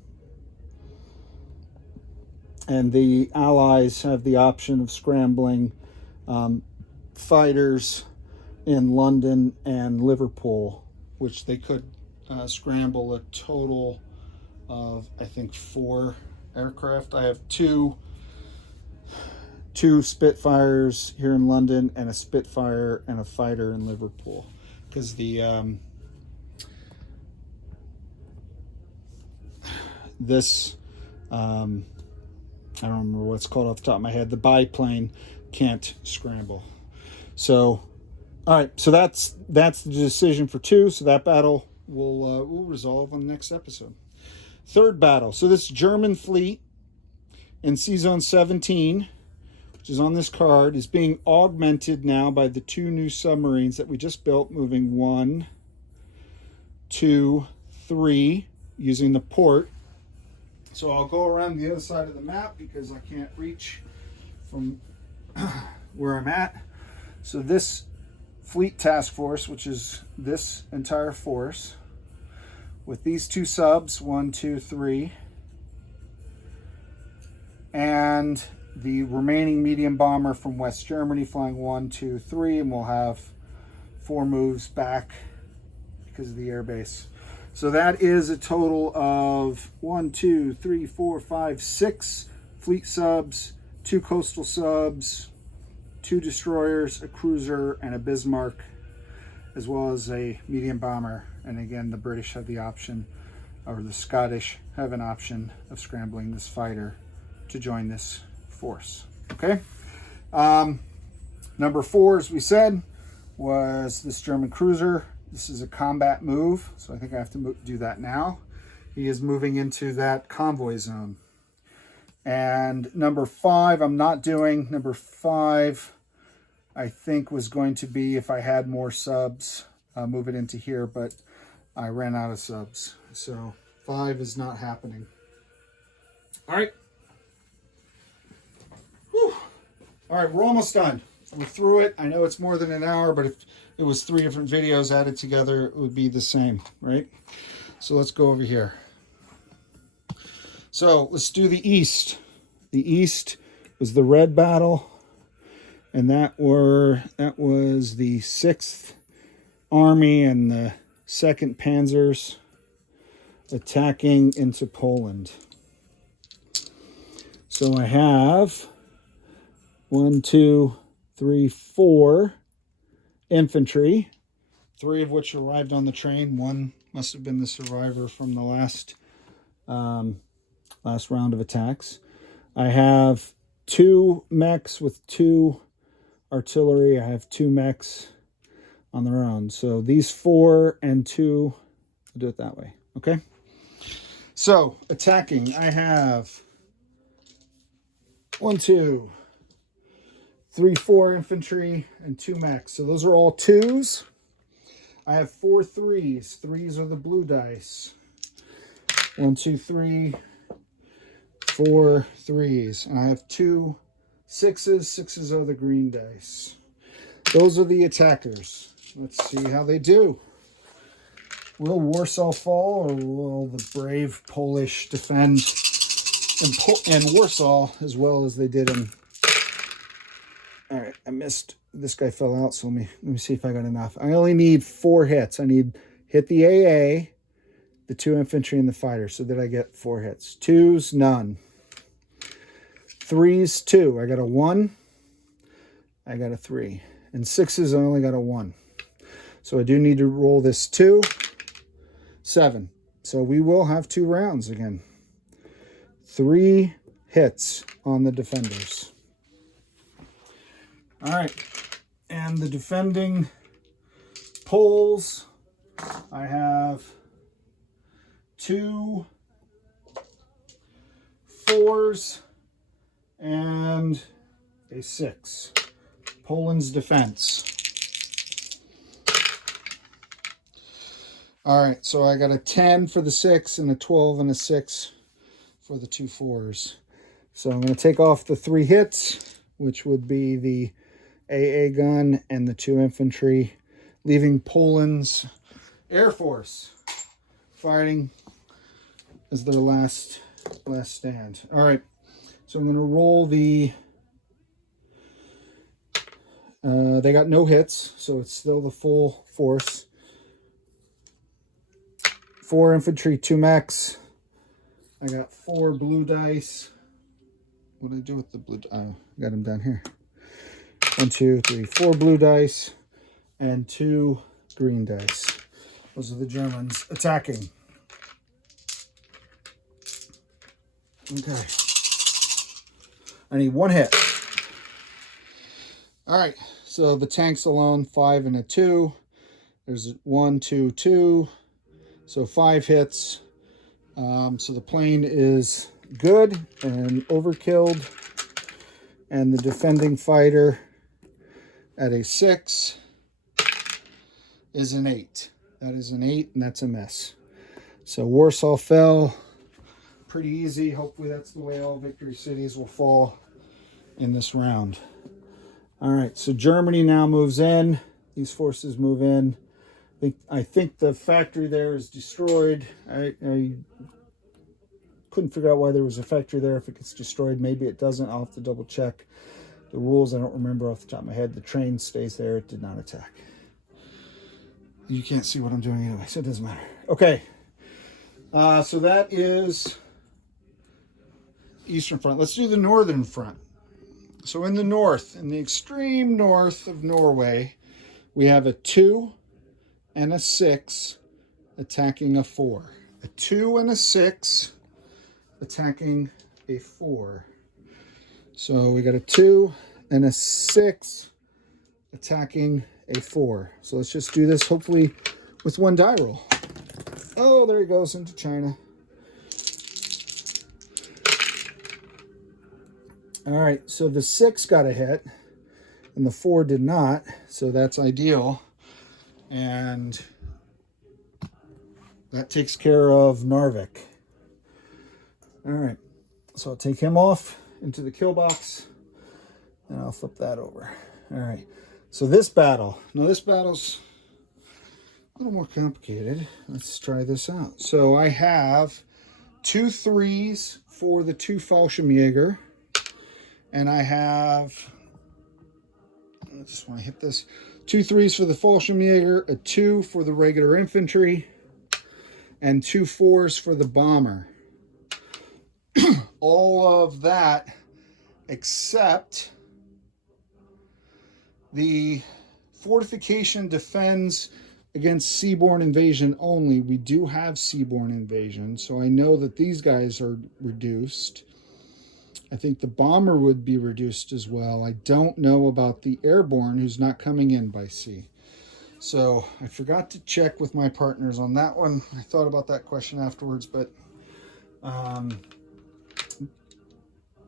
And the Allies have the option of scrambling fighters in London and Liverpool, which they could scramble a total of, I think, 4 aircraft. I have two Spitfires here in London and a Spitfire and a fighter in Liverpool, because the this I don't remember what it's called off the top of my head. The biplane can't scramble. So, all right. So that's the decision for 2. So that battle we'll resolve on the next episode. Third battle. So this German fleet in Sea Zone 17, which is on this card, is being augmented now by the 2 new submarines that we just built, moving 1, 2, 3, using the port. So I'll go around the other side of the map because I can't reach from where I'm at. So this fleet task force, which is this entire force, with these 2 subs, 1, 2, 3, and the remaining medium bomber from West Germany flying 1, 2, 3, and we'll have 4 moves back because of the airbase. So that is a total of 1, 2, 3, 4, 5, 6 fleet subs, 2 coastal subs, 2 destroyers, a cruiser, and a Bismarck, as well as a medium bomber. And again, the British have the option, or the Scottish have an option of scrambling this fighter to join this force. Okay. Number 4, as we said, was this German cruiser. This is a combat move, so I think I have to do that now. He is moving into that convoy zone. And number 5, I'm not doing. Number 5, I think, was going to be, if I had more subs, move it into here, but I ran out of subs. So 5 is not happening. All right. Whew. All right, we're almost done. We're through it. I know it's more than an hour, but if it was 3 different videos added together, it would be the same, right? So let's go over here. So let's do the East. The East was the red battle, and that was the 6th Army and the 2nd Panzers attacking into Poland. So I have 1, 2, 3, 4 infantry, 3 of which arrived on the train. 1 must have been the survivor from the last round of attacks. I have 2 mechs with 2 artillery. I have 2 mechs on their own. So these 4 and 2, I'll do it that way. Okay. So attacking, I have 1, 2, 3, 4 infantry and 2 mechs. So those are all 2s. I have 4 3s. 3s are the blue dice. 1, 2, 3, 4 3s. And I have 2 6s. 6s are the green dice. Those are the attackers. Let's see how they do. Will Warsaw fall, or will the brave Polish defend in Warsaw as well as they did in... All right, I missed. This guy fell out, so let me see if I got enough. I only need 4 hits. I need hit the AA, the 2 infantry, and the fighter. So that I get 4 hits. 2s, none. 3s, 2. I got a 1. I got a 3. And 6s, I only got a 1. So I do need to roll this 2. 7. So we will have 2 rounds again. 3 hits on the defenders. All right, and the defending Poles, I have 2 4s and a 6. Poland's defense. All right, so I got a 10 for the 6 and a 12 and a 6 for the 2 4s. So I'm going to take off the 3 hits, which would be the AA gun and the 2 infantry, leaving Poland's Air Force fighting as their last stand. All right, so I'm going to roll the... they got no hits, so it's still the full force. 4 infantry, 2 mechs. I got 4 blue dice. What did I do with the blue? Oh, got them down here. 1, 2, 3, 4 blue dice and 2 green dice. Those are the Germans attacking. Okay. I need 1 hit. All right. So the tanks alone, 5 and a 2. There's 1, 2, 2. So 5 hits. So the plane is good and overkilled. And the defending fighter at a 6 is an 8. That is an 8, and that's a miss. So Warsaw fell. Pretty easy. Hopefully that's the way all victory cities will fall in this round. All right, so Germany now moves in. These forces move in. I think the factory there is destroyed. I couldn't figure out why there was a factory there. If it gets destroyed, maybe it doesn't. I'll have to double check the rules. I don't remember off the top of my head. The train stays there. It did not attack. You can't see what I'm doing anyway, so it doesn't matter. Okay, so that is Eastern Front. Let's do the Northern Front. So in the north, in the extreme north of Norway, we have a 2 and a 6 attacking a 4. A 2 and a 6 attacking a 4. So we got a 2 and a 6 attacking a 4. So let's just do this, hopefully, with 1 die roll. Oh, there he goes into China. All right, so the 6 got a hit, and the 4 did not, so that's ideal. And that takes care of Narvik. All right, so I'll take him off into the kill box, and I'll flip that over. All right, so this battle, now this battle's a little more complicated. Let's try this out. So I have 2 3s for the 2 Fallschirmjäger. And I have, I just want to hit this, 2 3s for the Fallschirmjäger, a 2 for the regular infantry, and 2 4s for the bomber. All of that except the fortification defends against seaborne invasion only. We do have seaborne invasion, so I know that these guys are reduced. I think the bomber would be reduced as well. I don't know about the airborne who's not coming in by sea. So I forgot to check with my partners on that one. I thought about that question afterwards, but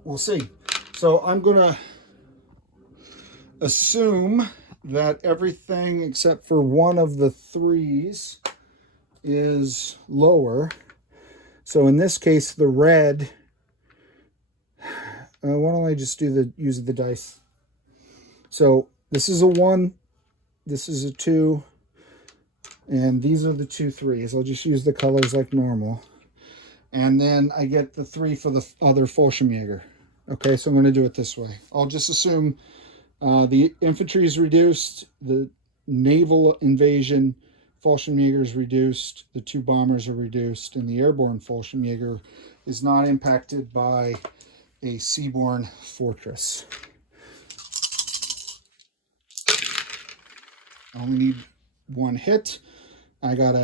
we'll see. So I'm going to assume that everything except for one of the 3s is lower. So in this case, the red... why don't I just use the dice? So this is a 1, this is a 2, and these are the 2 3s. I'll just use the colors like normal. And then I get the 3 for the other Fallschirmjäger. Okay, so I'm going to do it this way. I'll just assume the infantry is reduced, the naval invasion Fallschirmjäger is reduced, the 2 bombers are reduced, and the airborne Fallschirmjäger is not impacted by a seaborne fortress. I only need 1 hit. I got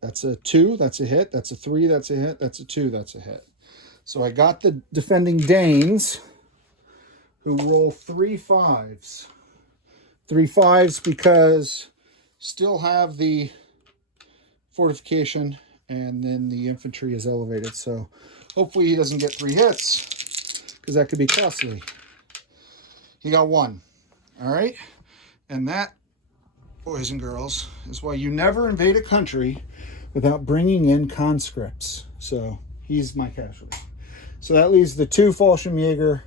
that's a 2, that's a hit, that's a 3, that's a hit, that's a 2, that's a hit. So I got the defending Danes who roll 3 5s. 3 5s because still have the fortification and then the infantry is elevated. So hopefully he doesn't get 3 hits, because that could be costly. He got 1. All right? And that, boys and girls, is why you never invade a country without bringing in conscripts. So he's my casualty. So that leaves the 2 Fallschirmjäger,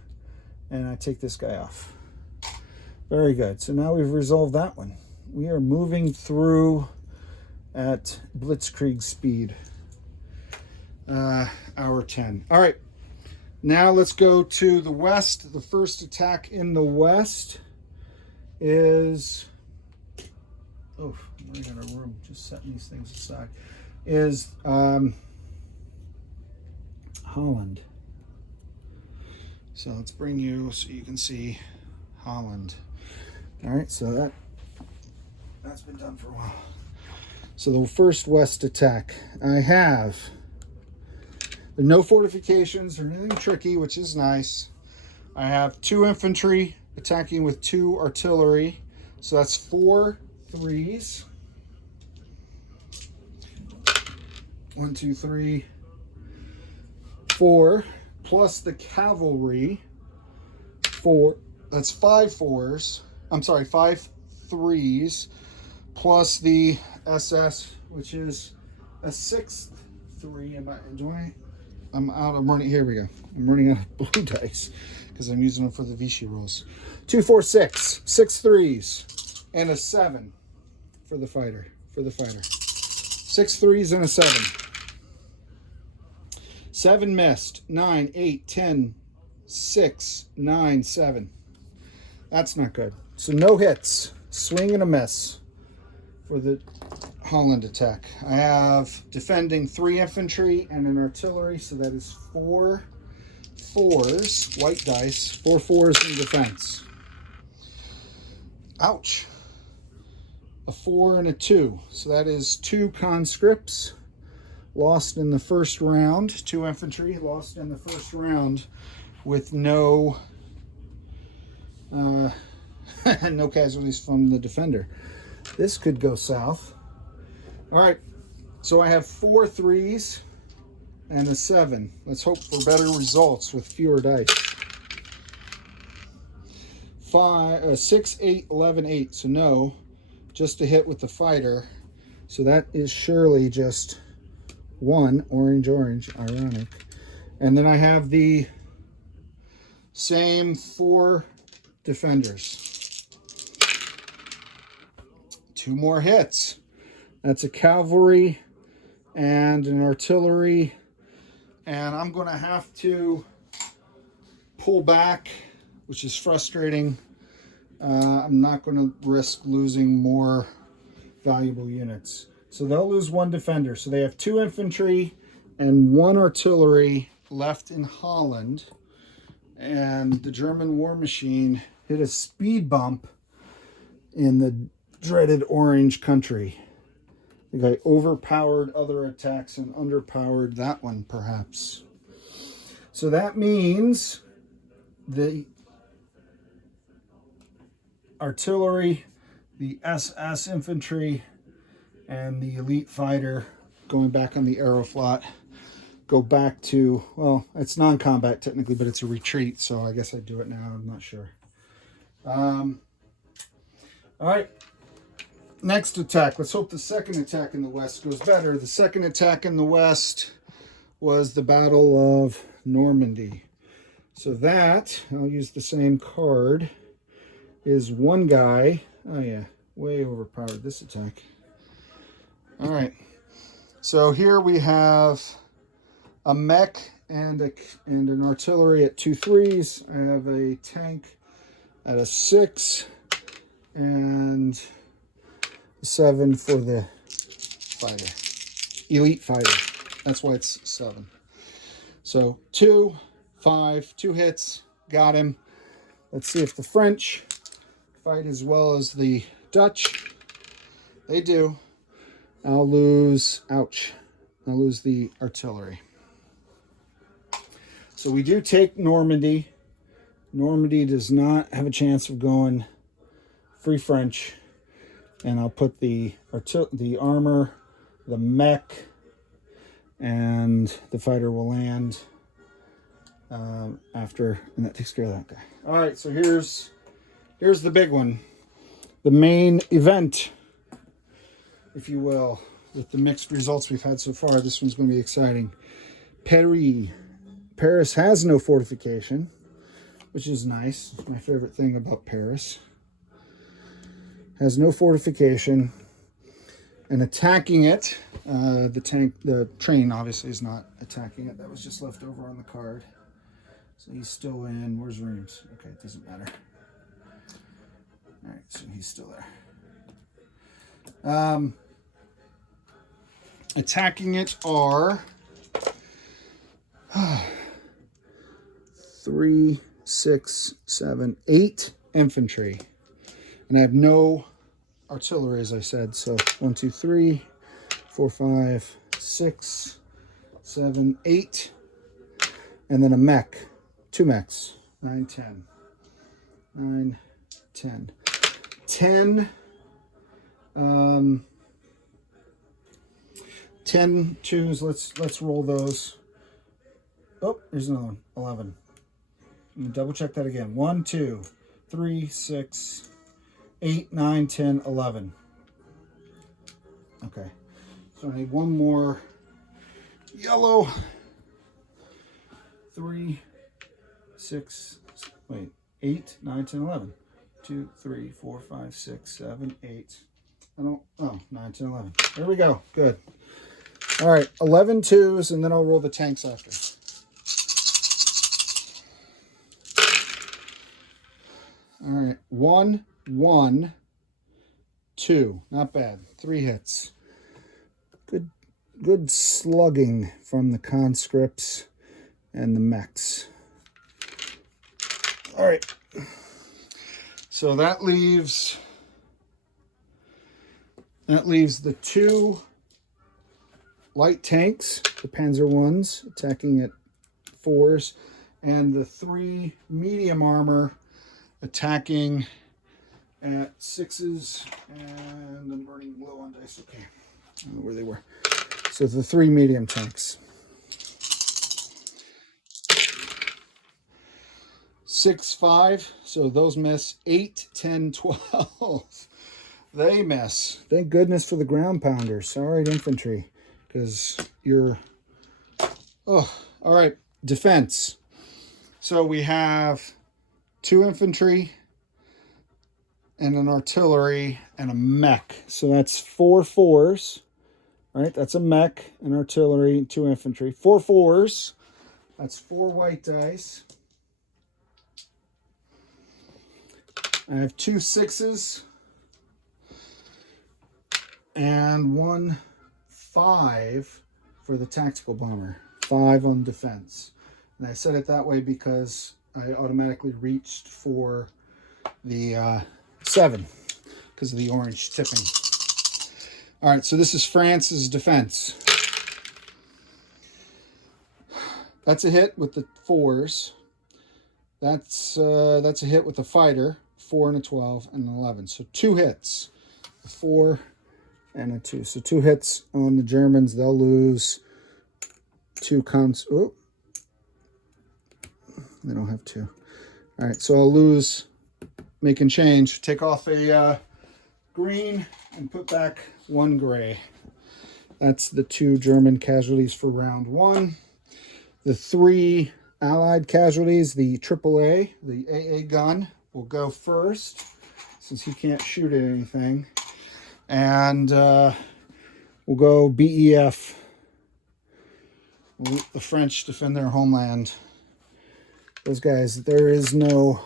and I take this guy off. Very good. So now we've resolved that one. We are moving through at blitzkrieg speed. Hour 10. All right. Now let's go to the west. The first attack in the west is... Oh, I'm running out of room. Just setting these things aside. Is Holland. So let's bring you so you can see Holland. All right, so that's been done for a while. So the first west attack, I have no fortifications or anything tricky, which is nice. I have 2 infantry attacking with 2 artillery, so that's 4 threes. 1, 2, 3, 4, plus the cavalry. 4. That's 5 fours. I'm sorry, 5 threes, plus the SS, which is a 6th 3. I'm out. I'm running. Here we go. I'm running out of blue dice because I'm using them for the Vichy rolls. 2, 4, 6. 6 threes and a 7 for the fighter. 6 threes and a 7. 7 missed. 9, 8, 10, 6, 9, 7. That's not good. So no hits. Swing and a miss for the Holland attack. I have defending 3 infantry and an artillery, so that is 4 fours, white dice, 4 fours in defense. Ouch. A 4 and a 2, so that is 2 conscripts lost in the first round. 2 infantry lost in the first round with no no casualties from the defender. This could go south. All right, so I have 4 threes and a 7. Let's hope for better results with fewer dice. 6, 8, 11, 8. So no, just a hit with the fighter. So that is surely just 1 orange, ironic. And then I have the same 4 defenders. 2 more hits. That's a cavalry and an artillery. And I'm going to have to pull back, which is frustrating. I'm not going to risk losing more valuable units. So they'll lose 1 defender. So they have 2 infantry and 1 artillery left in Holland. And the German war machine hit a speed bump in the dreaded orange country. I think I overpowered other attacks and underpowered that one, perhaps. So that means the artillery, the SS infantry, and the elite fighter going back on the Aeroflot go back to, well, it's non-combat technically, but it's a retreat, so I guess I'd do it now. I'm not sure. All right. Next attack. Let's hope the second attack in the west goes better. The second attack in the west was the Battle of Normandy. So that, I'll use the same card, is 1 guy. Oh yeah, way overpowered this attack. All right. So here we have a mech and an artillery at 2 threes. I have a tank at a 6 and 7 for the fighter, elite fighter. That's why it's 7. So 2, 5, 2 hits, got him. Let's see if the French fight as well as the Dutch. They do. I'll lose, ouch, I'll lose the artillery. So we do take Normandy. Normandy does not have a chance of going free French. And I'll put the armor, the mech, and the fighter will land after, and that takes care of that guy. All right, so here's the big one, the main event, if you will, with the mixed results we've had so far. This one's going to be exciting. Paris has no fortification, which is nice. It's my favorite thing about Paris. has no fortification, and attacking it, the train obviously is not attacking it. That was just left over on the card. So he's still in. Where's Reams? Okay, it doesn't matter. All right, so he's still there. Attacking it are 3, 6, 7, 8 infantry. And I have no artillery, as I said. So 1, 2, 3, 4, 5, 6, 7, 8. And then a mech. 2 mechs. 9, 10. 9, 10. 10. 10 twos. Let's roll those. Oh, there's another one. 11. Let me double check that again. 1, 2, 3, 6, 8, 9, 10, 11. Okay. So I need one more yellow. 3, 6, wait, 8, 9, 10, 11. 2, 3, 4, 5, 6, 7, 8. I don't, oh, 9, 10, 11. There we go. Good. All right, 11 twos, and then I'll roll the tanks after. All right, 1, 1, 2. Not bad. 3 hits. Good slugging from the conscripts and the mechs. All right. So that leaves the 2 light tanks, the Panzer ones, attacking at 4s, and the 3 medium armor attacking at 6s, and I'm running low on dice. Okay, I don't know where they were. So the 3 medium tanks. 6, 5, so those miss. 8, 10, 12. They miss. Thank goodness for the ground pounders. All right, infantry, because you're... Oh, all right, defense. So we have 2 infantry and an artillery and a mech. So that's 4 4s, right? That's a mech, an artillery, 2 infantry. 4 4s. That's 4 white dice. I have 2 6s and 1 5 for the tactical bomber. 5 on defense. And I said it that way because I automatically reached for the 7 because of the orange tipping. All right, so this is France's defense. That's a hit with the 4s. That's a hit with the fighter. 4 and a 12 and an 11. So 2 hits. A 4 and a 2. So 2 hits on the Germans. They'll lose 2 cons. Oh, they don't have 2. All right, so I'll lose, making change. Take off a green and put back 1 gray. That's the 2 German casualties for round 1. The 3 Allied casualties, the AAA, the AA gun, will go first since he can't shoot at anything. And we'll go BEF. We'll let the French defend their homeland. Those guys, there is no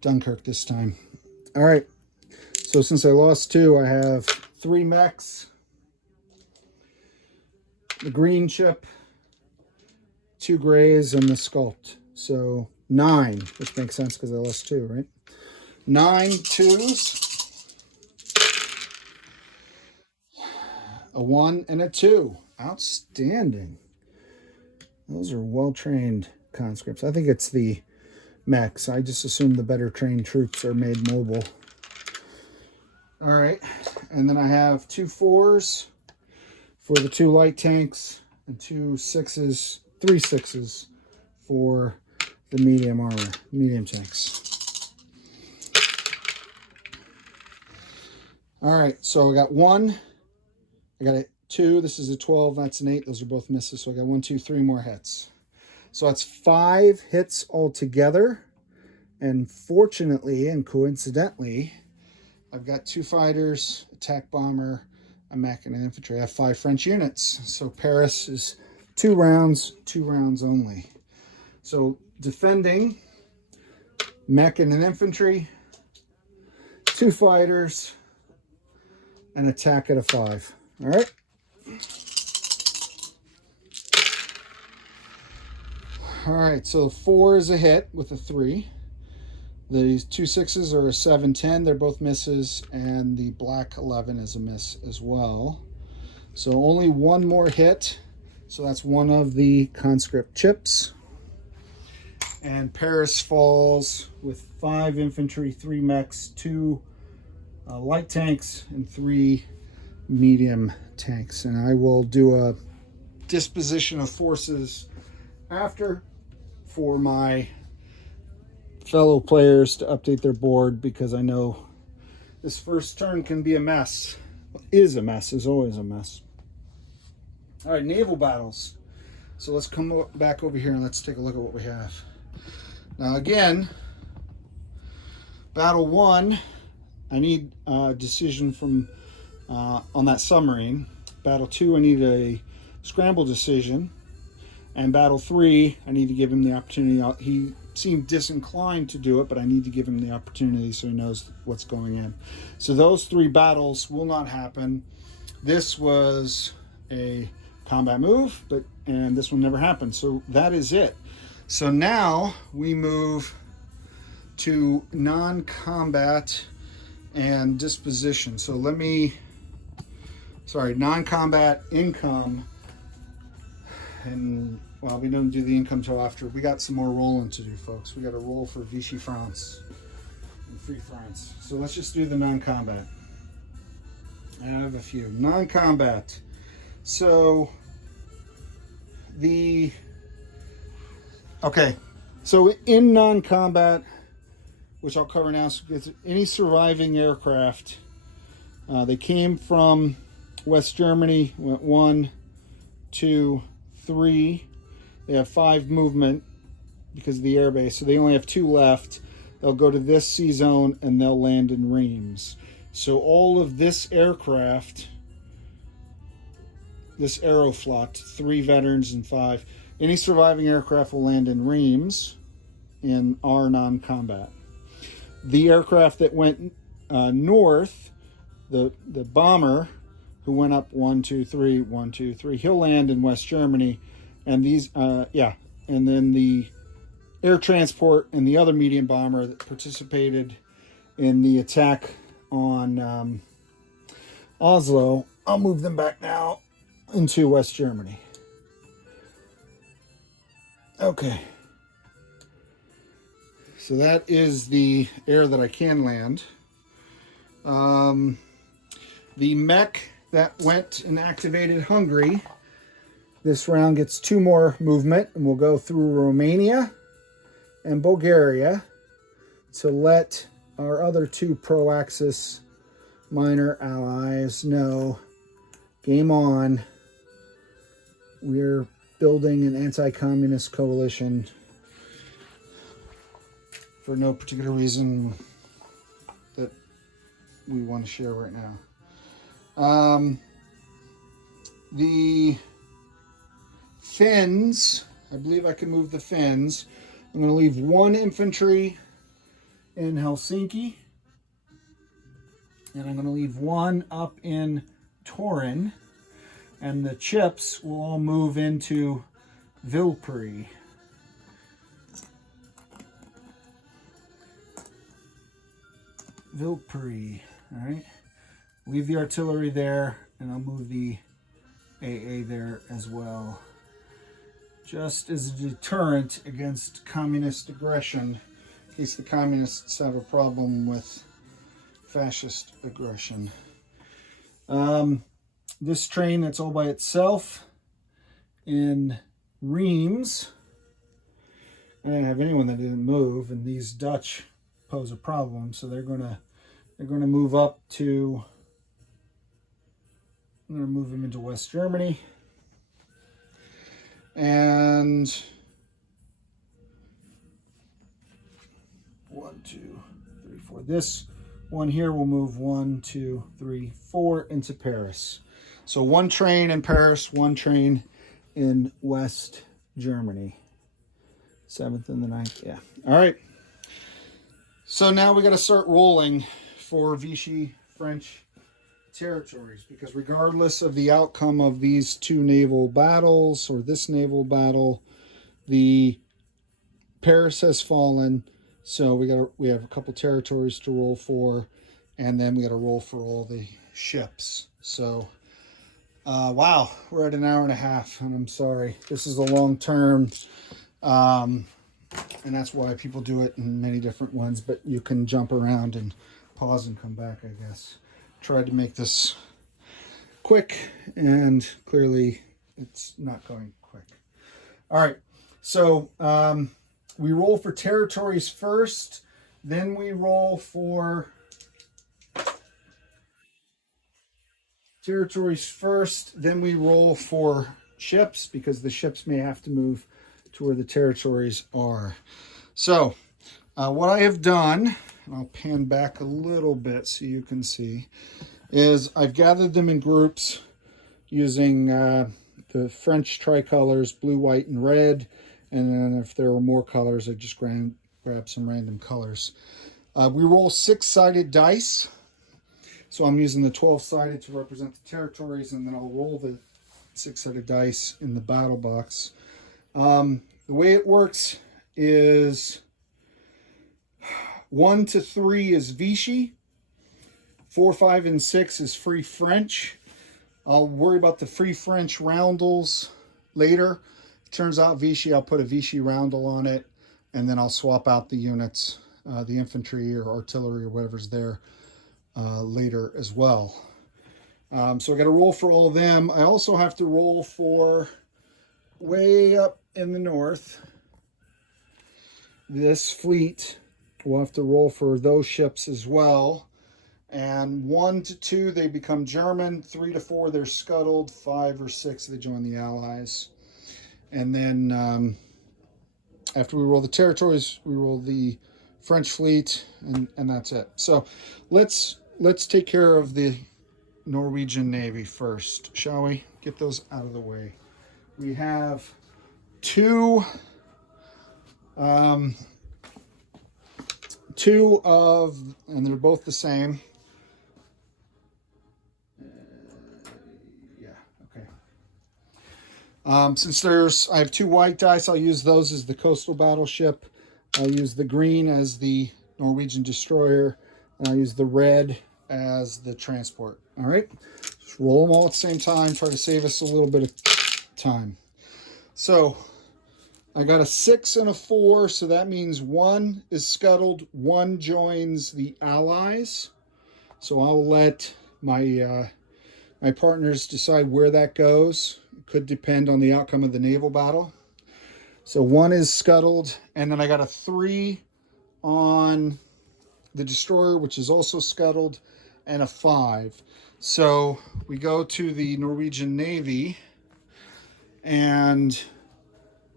Dunkirk this time. All right. So since I lost 2, I have 3 mechs. The green chip, 2 grays, and the sculpt. So 9, which makes sense because I lost 2, right? 9 2s. A 1 and a 2. Outstanding. Those are well-trained conscripts. I think it's the mechs. I just assume the better trained troops are made mobile. All right. And then I have 2 4s for the 2 light tanks and 2 6s, 3 6s for the medium armor, medium tanks. All right. So I got 1. I got a 2. This is a 12. That's an 8. Those are both misses. So I got 1, 2, 3 more hits. So that's 5 hits altogether. And fortunately and coincidentally, I've got 2 fighters, attack bomber, a mech, and an infantry. I have 5 French units. So Paris is 2 rounds only. So defending, mech and an infantry, 2 fighters, and attack at a 5. All right. All right, so 4 is a hit with a 3. The 2 6s are a 7, 10. They're both misses, and the black 11 is a miss as well. So only 1 more hit. So that's 1 of the conscript chips. And Paris falls with 5 infantry, 3 mechs, 2 light tanks, and 3 medium tanks. And I will do a disposition of forces after for my fellow players to update their board, because I know this first turn can be a mess. Is always a mess. All right, naval battles. So let's come back over here and let's take a look at what we have. Now again, battle 1, I need a decision from on that submarine. Battle 2, I need a scramble decision. And battle 3, I need to give him the opportunity. He seemed disinclined to do it, but I need to give him the opportunity so he knows what's going in. So those 3 battles will not happen. This was a combat move, and this one never happened. So that is it. So now we move to non-combat and disposition. So non-combat income. And well, we don't do the income till after. We got some more rolling to do, folks. We got to roll for Vichy France and Free France. So let's just do the non-combat. I have a few non-combat. So so in non-combat, which I'll cover now, so any surviving aircraft, they came from West Germany, went 1, 2, 3. They have 5 movement because of the airbase, so they only have 2 left. They'll go to this sea zone and they'll land in Reims. So all of this aircraft, this Aeroflot, 3 veterans and 5, any surviving aircraft will land in Reims in our non-combat. The aircraft that went north, the bomber, who went up 1, 2, 3, 1, 2, 3. He'll land in West Germany, and and then the air transport and the other medium bomber that participated in the attack on Oslo, I'll move them back now into West Germany. Okay. So that is the air that I can land. The mech that went and activated Hungary, this round gets 2 more movement, and we'll go through Romania and Bulgaria to let our other 2 pro-Axis minor allies know, game on. We're building an anti-communist coalition for no particular reason that we want to share right now. The Finns, I believe I can move the Finns. I'm going to leave 1 infantry in Helsinki, and I'm going to leave 1 up in Torun, and the chips will all move into Vilpuri. Vilpuri, all right. Leave the artillery there, and I'll move the AA there as well, just as a deterrent against communist aggression, in case the communists have a problem with fascist aggression. This train that's all by itself in Reims, I didn't have anyone that didn't move, and these Dutch pose a problem, so they're gonna move up to. I'm going to move them into West Germany. And 1, 2, 3, 4. This one here will move 1, 2, 3, 4 into Paris. So 1 train in Paris, 1 train In West Germany. 7th and the 9th. Yeah. All right. So now we got to start rolling for Vichy French territories, because regardless of the outcome of these 2 naval battles or this naval battle, the Paris has fallen. So we have a couple territories to roll for, and then we got to roll for all the ships. So wow, we're at an hour and a half, and I'm sorry, this is a long term. And that's why people do it in many different ones, but you can jump around and pause and come back, I guess. Tried to make this quick, and clearly it's not going quick. All right, so we roll for territories first, then we roll for ships, because the ships may have to move to where the territories are. So what I have done, and I'll pan back a little bit so you can see, is I've gathered them in groups using the French tricolors, blue, white, and red. And then if there were more colors, I just grab some random colors. We roll 6-sided dice. So I'm using the 12-sided to represent the territories, and then I'll roll the 6-sided dice in the battle box. The way it works is 1 to 3 is Vichy, 4, 5, and 6 is Free French. I'll worry about the Free French roundels later. If it turns out Vichy, I'll put a Vichy roundel on it, and then I'll swap out the units, the infantry or artillery or whatever's there later as well. So I got to roll for all of them. I also have to roll for way up in the north. This fleet, we'll have to roll for those ships as well. And 1 to 2, they become German. 3 to 4, they're scuttled. 5 or 6, they join the Allies. And then after we roll the territories, we roll the French fleet, and that's it. So let's take care of the Norwegian Navy first, shall we? Get those out of the way. We have 2 and they're both the same. Since I have 2 white dice, I'll use those as the coastal battleship. I'll use the green as the Norwegian destroyer, and I'll use the red as the transport. All right, just roll them all at the same time. Try to save us a little bit of time. So I got a 6 and a 4, so that means 1 is scuttled, 1 joins the Allies. So I'll let my my partners decide where that goes. It could depend on the outcome of the naval battle. So 1 is scuttled, and then I got a 3 on the destroyer, which is also scuttled, and a 5. So we go to the Norwegian Navy, and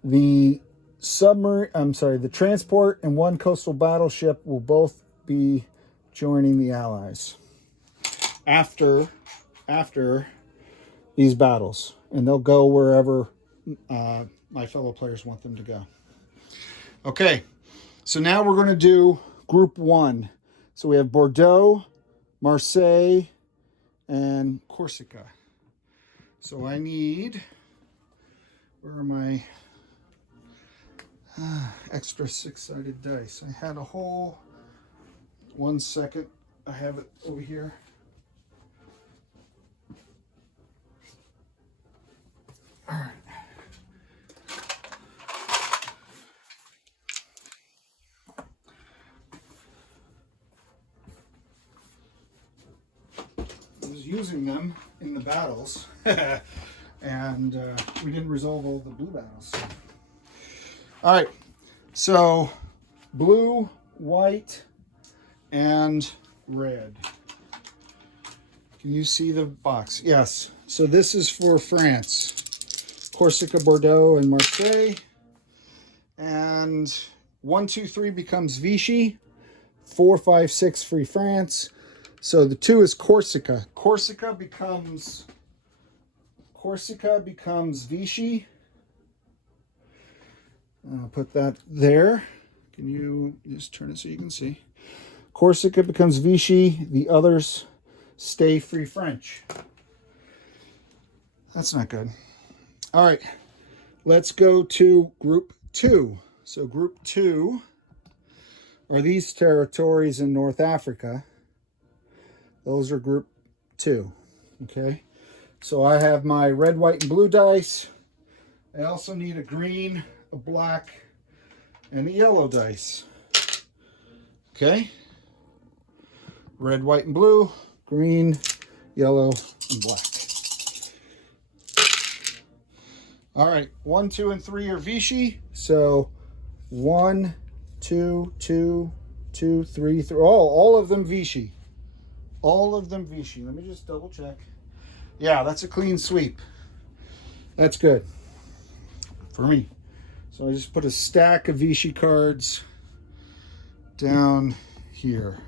the the transport and 1 coastal battleship will both be joining the Allies after these battles, and they'll go wherever my fellow players want them to go. Okay, so now we're going to do Group 1. So we have Bordeaux, Marseille, and Corsica. So I need, where are my extra 6-sided dice? I had a whole, 1 second, I have it over here. All right. I was using them in the battles, and we didn't resolve all the blue battles. So. All right, so blue, white, and red. Can you see the box? Yes. So this is for France. Corsica, Bordeaux, and Marseille. And 1, 2, 3 becomes Vichy. 4, 5, 6 Free France. So the 2 is Corsica. Corsica becomes Vichy. I'll put that there. Can you just turn it so you can see? Corsica becomes Vichy. The others stay Free French. That's not good. All right, let's go to Group 2. So Group 2 are these territories in North Africa. Those are Group 2. Okay, so I have my red, white, and blue dice. I also need a green, a black, and a yellow dice. Okay, red, white, and blue, green, yellow, and black. All right, 1, 2, and 3 are Vichy. So 1, 2, 2, 2, 3, 3. Oh, all of them Vichy. All of them Vichy. Let me just double check. Yeah, that's a clean sweep. That's good for me. So I just put a stack of Vichy cards down here.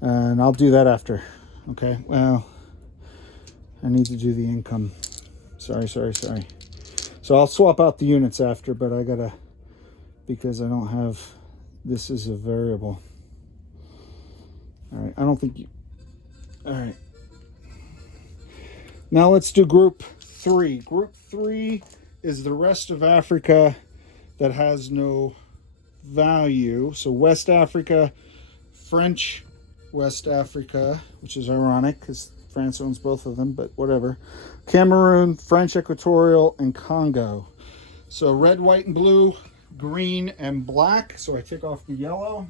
And I'll do that after. Okay, well, I need to do the income. Sorry. So I'll swap out the units after, but I gotta, because I don't have, this is a variable. All right, I don't think you, all right. Now let's do Group 3. Group 3 is the rest of Africa that has no value. So West Africa, French West Africa, which is ironic because France owns both of them, but whatever. Cameroon, French Equatorial, and Congo. So red, white, and blue, green, and black. So I take off the yellow.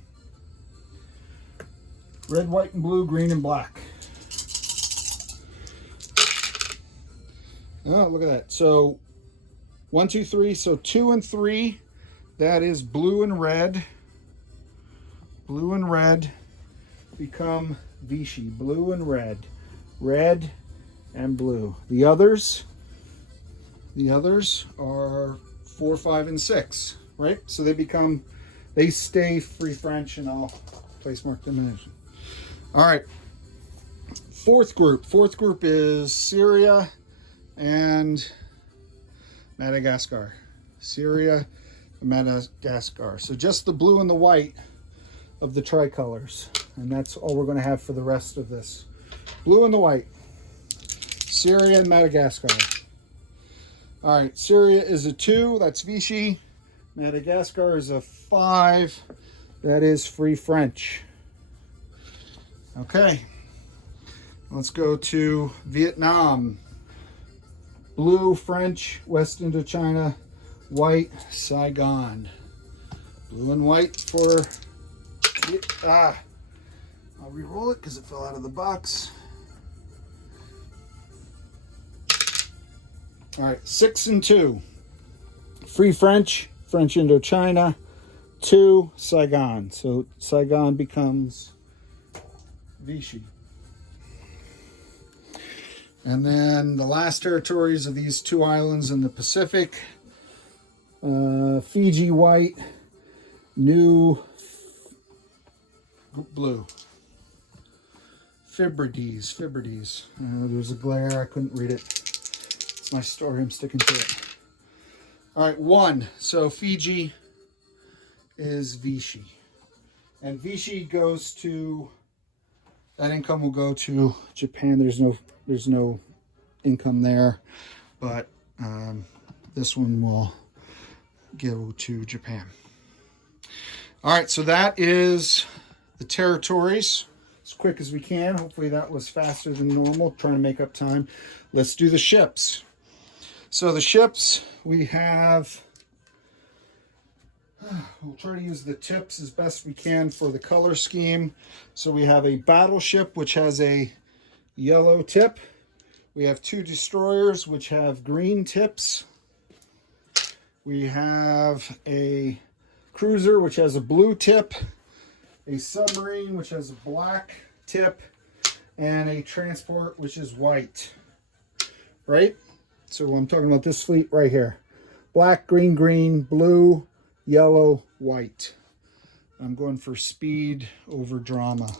Red, white, and blue, green, and black. Oh, look at that. So 1, 2, 3. So 2 and 3, that is blue and red. Blue and red become Vichy. Blue and red. Red and blue. The others are 4, 5, and 6, right? So they stay Free French, and I'll place mark them in. All right. Fourth group is Syria and Madagascar. Syria and Madagascar. So just the blue and the white of the tricolors. And that's all we're going to have for the rest of this. Blue and the white. Syria and Madagascar. All right, Syria is a 2. That's Vichy. Madagascar is a 5. That is Free French. Okay. Let's go to Vietnam. Blue, French, West Indochina, white, Saigon. Blue and white for... I'll re-roll it because it fell out of the box. All right, 6 and 2. Free French, French Indochina, 2, Saigon. So Saigon becomes Vichy. And then the last territories of these 2 islands in the Pacific. Fiji white, New blue. Fibrides. There's a glare, I couldn't read it. It's my story, I'm sticking to it. All right, 1. So Fiji is Vichy. And Vichy goes to, that income will go to Japan. There's no income there, but this one will go to Japan. All right, so that is the territories. As quick as we can. Hopefully that was faster than normal, trying to make up time. Let's do the ships. So the ships, we have, we'll try to use the tips as best we can for the color scheme. So we have a battleship, which has a yellow tip. We have 2 destroyers, which have green tips. We have a cruiser, which has a blue tip. A submarine, which has a black tip. And a transport, which is white. Right? So I'm talking about this fleet right here. Black, green, blue, yellow, white. I'm going for speed over drama.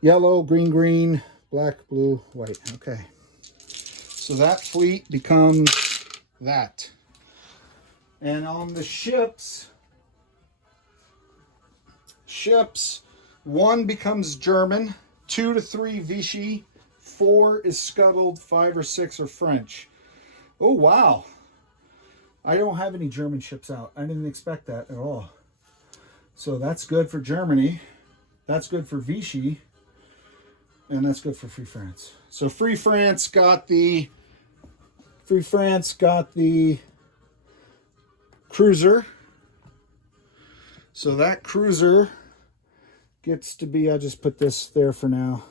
Yellow, green, green, black, blue, white. Okay. So that fleet becomes that. And on the ships, 1 becomes German, 2 to 3 Vichy, 4 is scuttled, 5 or 6 are French. Oh, wow. I don't have any German ships out. I didn't expect that at all. So that's good for Germany. That's good for Vichy. And that's good for Free France. So Free France got the cruiser. So that cruiser gets to be, I'll just put this there for now.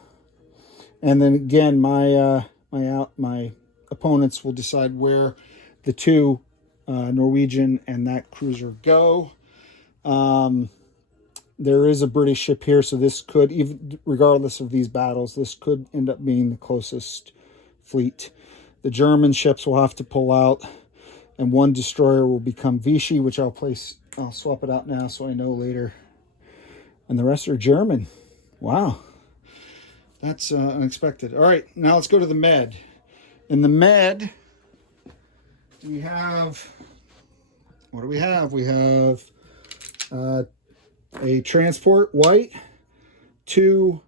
And then again, my opponents will decide where the 2 Norwegian and that cruiser go. There is a British ship here, so this could, even regardless of these battles, this could end up being the closest fleet. The German ships will have to pull out, and 1 destroyer will become Vichy, which I'll swap it out now so I know later. And the rest are German. Wow. That's unexpected. All right, now let's go to the Med. In the Med, we have, what do we have? We have a transport white, 2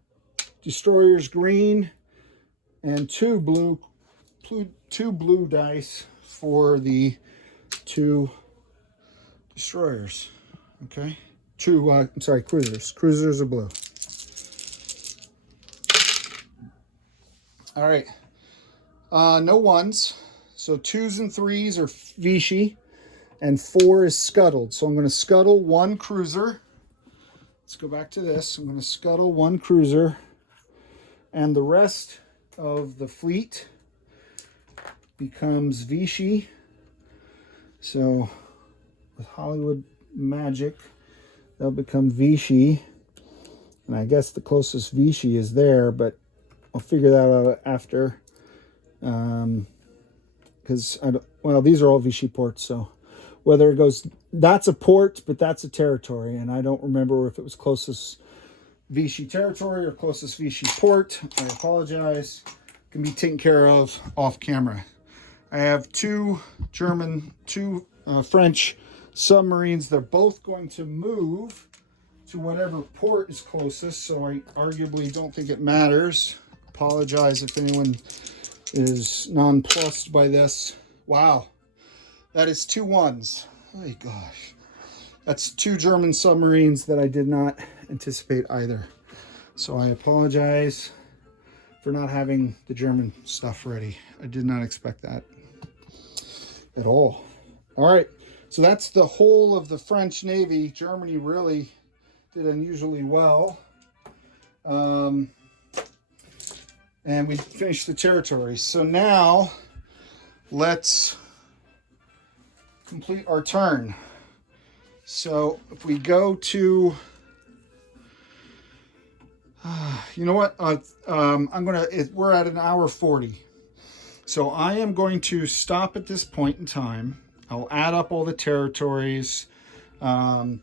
destroyers green, and 2 blue dice for the 2 destroyers. Okay, 2 I'm sorry, cruisers. Cruisers are blue. All right, no 1s, so 2s and 3s are Vichy, and 4 is scuttled. So I'm going to scuttle 1 cruiser. Let's go back to this. I'm going to scuttle 1 cruiser, and the rest of the fleet becomes Vichy. So with Hollywood magic, they'll become Vichy. And I guess the closest Vichy is there, but I'll figure that out after. Because, well, these are all Vichy ports, so whether it goes, that's a port, but that's a territory, and I don't remember if it was closest Vichy territory or closest Vichy port. I apologize. It can be taken care of off camera. I have 2 French submarines. They're both going to move to whatever port is closest, so I arguably don't think it matters. Apologize if anyone is nonplussed by this. Wow, that is 2 1s. Oh my gosh, that's 2 German submarines that I did not anticipate either. So I apologize for not having the German stuff ready. I did not expect that at all. All right, so that's the whole of the French Navy. Germany really did unusually well. And we finished the territories. So now let's complete our turn. So if we go to, you know what? We're at 1:40. So I am going to stop at this point in time. I'll add up all the territories. I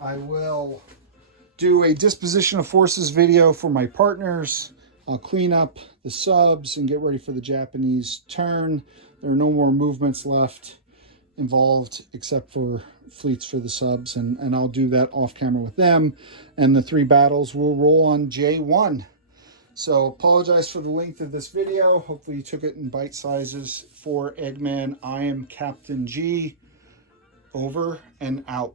will do a disposition of forces video for my partners. I'll clean up the subs and get ready for the Japanese turn. There are no more movements left involved except for fleets for the subs, and I'll do that off camera with them. And the 3 battles will roll on J1. So apologize for the length of this video. Hopefully you took it in bite sizes. For Eggman, I am Captain G. Over and out.